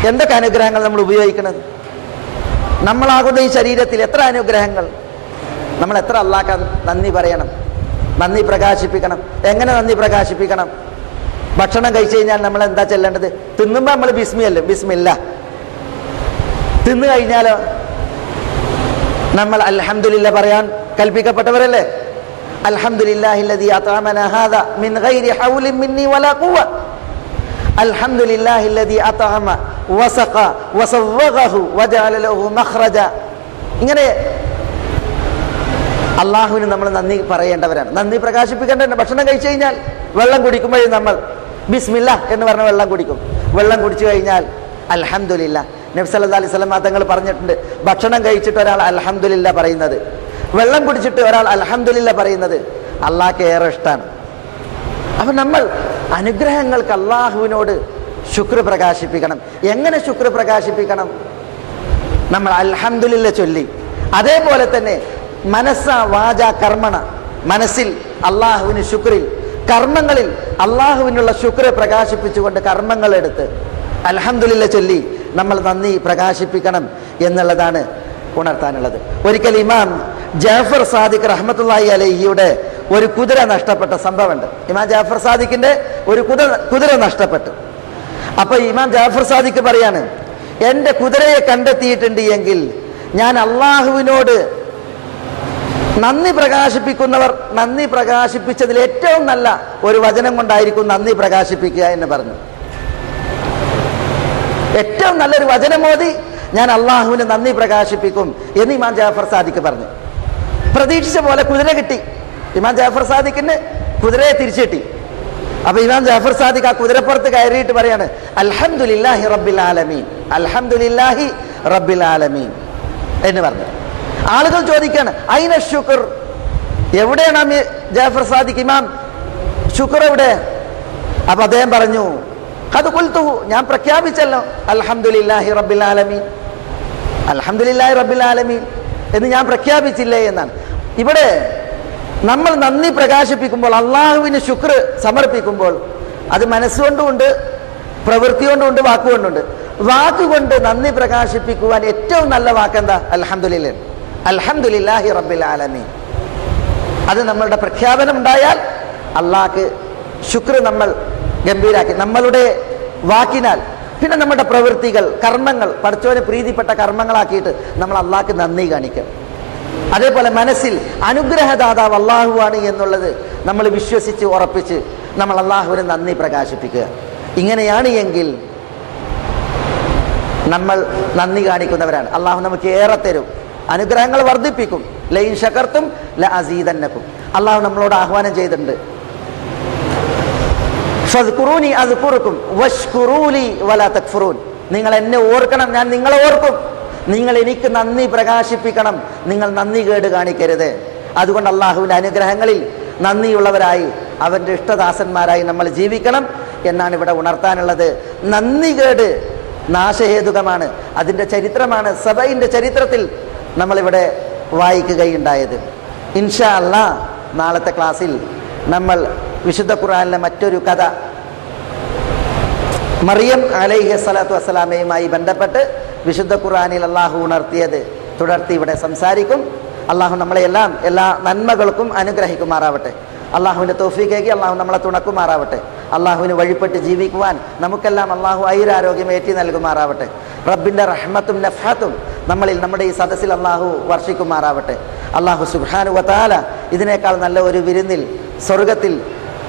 എന്തൊക്കെ അനുഗ്രഹങ്ങൾ നമ്മൾ ഉപയോഗിക്കുന്നത്? നമ്മളാകുന്ന ഈ ശരീരത്തിൽ എത്ര അനുഗ്രഹങ്ങൾ, നമ്മൾ എത്ര അള്ളാഹ്ക്ക് നന്ദി പറയണം, നന്ദി പ്രകാശിപ്പിക്കണം. എങ്ങനെ നന്ദി പ്രകാശിപ്പിക്കണം? ഭക്ഷണം കഴിച്ചു കഴിഞ്ഞാൽ നമ്മൾ എന്താ ചെല്ലേണ്ടത്? തിന്നുമ്പോൾ നമ്മൾ ബിസ്മില്ല. തിന്നു കഴിഞ്ഞാലോ നമ്മൾ അൽഹംദുലില്ലാഹ് പറയാൻ കൽപ്പിക്കപ്പെട്ടവരല്ലേ? അൽഹംദുലില്ലാഹില്ലദീ അത്അമനാ ഹാദാ മിൻ ഗൈരി ഹൗലിൻ മിന്നി വലാ ഖുവ്വ, അൽഹംദുലില്ലാഹില്ലദീ അത്അമ വസഖ വസവ്വഗഹു വജഅല ലഹു മഖ്റജ. ഇങ്ങനെ അള്ളാഹുവിന് നമ്മൾ നന്ദി പറയേണ്ടവരാണ്, നന്ദി പ്രകാശിപ്പിക്കേണ്ടവരാണ്. ഭക്ഷണം കഴിച്ചു കഴിഞ്ഞാൽ വെള്ളം കുടിക്കുമ്പോഴും നമ്മൾ ബിസ്മില്ലാ എന്ന് പറഞ്ഞ വെള്ളം കുടിക്കും. വെള്ളം കുടിച്ചു കഴിഞ്ഞാൽ അൽഹംദുലില്ലാഹ്. നബി സല്ലല്ലാഹു അലൈഹി വസല്ലം തങ്ങൾ പറഞ്ഞിട്ടുണ്ട്, ഭക്ഷണം കഴിച്ചിട്ട് ഒരാൾ അൽഹംദുലില്ലാഹ് പറയുന്നത്, വെള്ളം കുടിച്ചിട്ട് ഒരാൾ അൽഹംദുലില്ലാഹ് പറയുന്നത് അള്ളാഹ്ക്ക് ഏറെ ഇഷ്ടമാണ്. അപ്പൊ നമ്മൾ അനുഗ്രഹങ്ങൾക്ക് അള്ളാഹുവിനോട് ശുക്ർ പ്രകാശിപ്പിക്കണം. എങ്ങനെ ശുക്ർ പ്രകാശിപ്പിക്കണം? നമ്മൾ അൽഹംദുലില്ലാഹ് ചൊല്ലി, അതേപോലെ തന്നെ മനസ്സ വാച കർമ്മണ, മനസ്സിൽ അള്ളാഹുവിന് ശുക്രിൽ, കർമ്മങ്ങളിൽ അള്ളാഹുവിനുള്ള ശുക്ർ പ്രകാശിപ്പിച്ചുകൊണ്ട് കർമ്മങ്ങൾ എടുത്ത് അൽഹംദുലില്ലാഹ് ചൊല്ലി നമ്മൾ നന്ദി പ്രകാശിപ്പിക്കണം എന്നുള്ളതാണ് ഉണർത്താനുള്ളത്. ഒരിക്കൽ ഇമാം ജാഫർ സാദിഖ് റഹ്മത്തുള്ളാഹി അലൈഹിയുടെ ഒരു കുതിര നഷ്ടപ്പെട്ട സംഭവമുണ്ട്. ഇമാം ജാഫർ സാദിഖിന്റെ ഒരു കുതിര നഷ്ടപ്പെട്ടു. അപ്പൊ ഇമാം ജാഫർ സാദിഖ് പറയാണ്, എന്റെ കുതിരയെ കണ്ടെത്തിയിട്ടുണ്ട് എങ്കിൽ ഞാൻ അള്ളാഹുവിനോട് നന്ദി പ്രകാശിപ്പിക്കുന്നവർ നന്ദി പ്രകാശിപ്പിച്ചതിൽ ഏറ്റവും നല്ല ഒരു വചനം കൊണ്ടായിരിക്കും നന്ദി പ്രകാശിപ്പിക്കുക എന്ന് പറഞ്ഞു. ഏറ്റവും നല്ലൊരു വചനം മോദി ഞാൻ അള്ളാഹുവിന് നന്ദി പ്രകാശിപ്പിക്കും എന്ന് ഇമാം ജാഫർ സാദിഖ് പറഞ്ഞു. പ്രതീക്ഷിച്ച പോലെ കുതിര കിട്ടി. ഇമാം ജാഫർ സാദിഖിന് കുതിരയെ തിരിച്ചു കിട്ടി. അപ്പൊ ഇമാം ജാഫർ സാദിഖ് ആ കുതിരപ്പുറത്ത് കയറിയിട്ട് പറയാണ്, അൽഹംദുലില്ലാഹി റബ്ബിൽ ആലമീൻ, അൽഹംദുലില്ലാഹി റബ്ബിൽ ആലമീൻ എന്ന് പറഞ്ഞു. ആളുകൾ ചോദിക്കാണ്, ഐന ശുക്ർ, എവിടെയാണ് ജാഫർ സാദിഖ് ഇമാം ശുക്ർ എവിടെ? അപ്പൊ അദ്ദേഹം പറഞ്ഞു, അത് ഖുൽതു, ഞാൻ പ്രഖ്യാപിച്ചല്ലോ, അൽഹംദുലില്ലാഹി റബ്ബിൽ ആലമീൻ, അൽഹംദുലില്ലാഹി റബ്ബിൽ ആലമീൻ എന്ന് ഞാൻ പ്രഖ്യാപിച്ചില്ലേ എന്നാണ്. ഇവിടെ നമ്മൾ നന്ദി പ്രകാശിപ്പിക്കുമ്പോൾ, അള്ളാഹുവിന് ശുക്ർ സമർപ്പിക്കുമ്പോൾ, അത് മനസ്സുകൊണ്ടുമുണ്ട്, പ്രവൃത്തി കൊണ്ടുമുണ്ട്, വാക്കുകൊണ്ടുണ്ട്. വാക്കുകൊണ്ട് നന്ദി പ്രകാശിപ്പിക്കുവാൻ ഏറ്റവും നല്ല വാക്കെന്താ? അൽഹംദുലില്ലാഹ്, അൽഹംദുലില്ലാഹി റബ്ബിൽ ആലമീൻ. അത് നമ്മളുടെ പ്രഖ്യാപനം ഉണ്ടായാൽ അള്ളാഹ്ക്ക് ശുക്ർ നമ്മൾ ഗംഭീരാക്കി, നമ്മളുടെ വാക്കിനാൽ. പിന്നെ നമ്മുടെ പ്രവൃത്തികൾ, കർമ്മങ്ങൾ പടച്ചവന് പ്രീതിപ്പെട്ട കർമ്മങ്ങളാക്കിയിട്ട് നമ്മൾ അള്ളാഹ്ക്ക് നന്ദി കാണിക്കും. അതേപോലെ മനസ്സിൽ അനുഗ്രഹദാതാവ് അള്ളാഹുവാണ് എന്നുള്ളത് നമ്മൾ വിശ്വസിച്ച് ഉറപ്പിച്ച് നമ്മൾ അള്ളാഹുവിന് നന്ദി പ്രകാശിപ്പിക്കുക. ഇങ്ങനെയാണ് എങ്കിൽ നമ്മൾ നന്ദി കാണിക്കുന്നവരാണ്. അള്ളാഹു നമുക്ക് ഏറെ തരും, അനുഗ്രഹങ്ങൾ വർദ്ധിപ്പിക്കും. ലൈൻ ശകർത്തും ലഅസീദന്നകും. അള്ളാഹു നമ്മളോട് ആഹ്വാനം ചെയ്തിട്ടുണ്ട്, ഫദ്കുറൂനി അദ്കുറുക്കും വഷ്കുറൂലി വലാ തക്ഫുറൂൻ. നിങ്ങൾ എന്നെ ഓർക്കണം, ഞാൻ നിങ്ങളെ ഓർക്കും. നിങ്ങൾ എനിക്ക് നന്ദി പ്രകാശിപ്പിക്കണം, നിങ്ങൾ നന്ദി കേട് കാണിക്കരുത്. അതുകൊണ്ട് അള്ളാഹുവിൻ്റെ അനുഗ്രഹങ്ങളിൽ നന്ദിയുള്ളവരായി അവൻ്റെ ഇഷ്ടദാസന്മാരായി നമ്മൾ ജീവിക്കണം എന്നാണ് ഇവിടെ ഉണർത്താനുള്ളത്. നന്ദി കേട് നാശഹേതുകമാണ്. അതിൻ്റെ ചരിത്രമാണ് സബയിൻ്റെ ചരിത്രത്തിൽ നമ്മളിവിടെ വായിക്കുകയുണ്ടായത്. ഇൻഷാ അല്ലാ നാളത്തെ ക്ലാസ്സിൽ നമ്മൾ വിശുദ്ധ ഖുർആനിലെ മറ്റൊരു കഥ, മറിയം അലൈഹി സ്വലാത്തു വസ്സലാമയുമായി ബന്ധപ്പെട്ട് വിശുദ്ധ ഖുർആനിൽ അള്ളാഹു ഉണർത്തിയത് തുടർത്തി ഇവിടെ സംസാരിക്കും. അള്ളാഹു നമ്മളെല്ലാം എല്ലാ നന്മകൾക്കും അനുഗ്രഹിക്കുമാറാവട്ടെ. അള്ളാഹുവിൻ്റെ തൗഫീഖേകി അള്ളാഹു നമ്മളെ തുണക്കുമാറാവട്ടെ. അള്ളാഹുവിന് വഴിപ്പെട്ട് ജീവിക്കുവാൻ നമുക്കെല്ലാം അള്ളാഹു ആയുരാരോഗ്യം ഏറ്റി നൽകുമാറാവട്ടെ. റബ്ബിൻ്റെ റഹ്മത്തും നഫ്ഹത്തും നമ്മളിൽ, നമ്മുടെ ഈ സദസ്സിൽ അള്ളാഹു വർഷിക്കുമാറാവട്ടെ. അള്ളാഹു സുബ്ഹാനഹു വ തആല ഇതിനേക്കാൾ നല്ല ഒരു വിരുന്നിൽ സ്വർഗത്തിൽ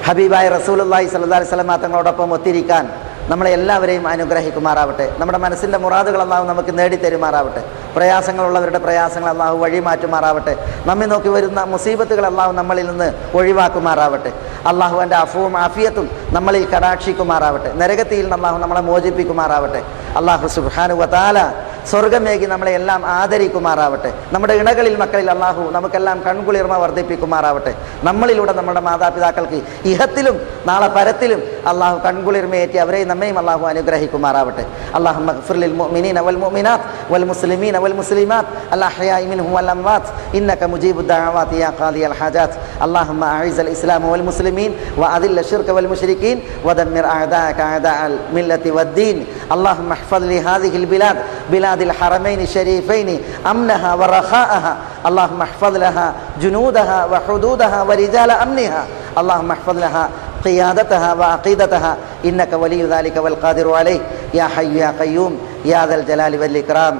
ഹബീബായ റസൂലുള്ളാഹി സ്വല്ലല്ലാഹി അലൈഹി വസല്ലം തങ്ങളോടൊപ്പം ഒത്തിരിക്കാൻ നമ്മളെ എല്ലാവരെയും അനുഗ്രഹിക്കുമാറാവട്ടെ. നമ്മുടെ മനസ്സിൻ്റെ മുറാദുകൾ അള്ളാഹു നമുക്ക് നേടിത്തരുമാറാവട്ടെ. പ്രയാസങ്ങളുള്ളവരുടെ പ്രയാസങ്ങൾ അള്ളാഹു വഴിമാറ്റുമാറാവട്ടെ. നമ്മെ നോക്കി വരുന്ന മുസീബത്തുകൾ അള്ളാഹു നമ്മളിൽ നിന്ന് ഒഴിവാക്കുമാറാവട്ടെ. അള്ളാഹു എൻ്റെ അഫുവും ആഫിയത്തും നമ്മളിൽ കടാക്ഷിക്കുമാറാവട്ടെ. നരകത്തിയിൽ നിന്ന് അള്ളാഹു നമ്മളെ മോചിപ്പിക്കുമാറാവട്ടെ. അള്ളാഹു സുബ്ഹാനഹു വ തആല സ്വർഗമേകി നമ്മളെ എല്ലാം ആദരിക്കുമാറാവട്ടെ. നമ്മുടെ ഇണകളിൽ മക്കളിൽ അള്ളാഹു നമുക്കെല്ലാം കൺകുളിർമ വർദ്ധിപ്പിക്കുമാറാവട്ടെ. നമ്മളിലൂടെ നമ്മുടെ മാതാപിതാക്കൾക്ക് ഇഹത്തിലും നാളെ പരത്തിലും അള്ളാഹു കൺകുളിർമയേറ്റി അവരെയും നമ്മയും അള്ളാഹു അനുഗ്രഹിക്കുമാറാവട്ടെ. അല്ലാഹുമ്മ ഗ്ഫിർ ലിൽ മുഅ്മിനീന വൽ മുഅ്മിനാത്ത് വൽ മുസ്ലിമീന വൽ മുസ്ലിമാത്ത് അൽ അഹ്യാഇ മിൻഹും വൽ അംവാത്ത് ഇന്നക മുജീബുദ് ദഅവാതി യാ ഖാദിയൽ ഹാജാത്ത്. അല്ലാഹുമ്മ അഇസ്സൽ ഇസ്ലാമ വൽ മുസ്ലിമീൻ വഅദില്ല ശിർക വൽ മുശ്രിക്കീൻ വദമ്മിർ അഅദാഅക അഅദാഅൽ മില്ലത്തി വദ്ദീൻ. അല്ലാഹുമ്മ ഇഹ്ഫദ് ലി ഹാദിഹിൽ ബിലാദ് ബിലാദിൽ ഹറമൈനി ശരീഫൈനി അംനഹ വറഖാഅഹ. അല്ലാഹുമ്മ ഇഹ്ഫദ് ലഹാ ജുനൂദഹ വഹുദൂദഹ വരിജാല അംനിഹ. അല്ലാഹുമ്മ ഇഹ്ഫദ് ലഹാ قيادتها وعقيدتها إنك ولي ذلك والقادر عليه يا حي يا قيوم يا ذا الجلال والإكرام.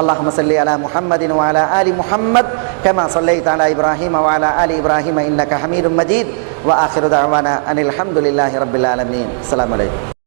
اللهم صل على محمد وعلى آل محمد كما صليت على إبراهيم وعلى آل إبراهيم إنك حميد مجيد وآخر دعوانا أن الحمد لله رب العالمين. السلام عليكم.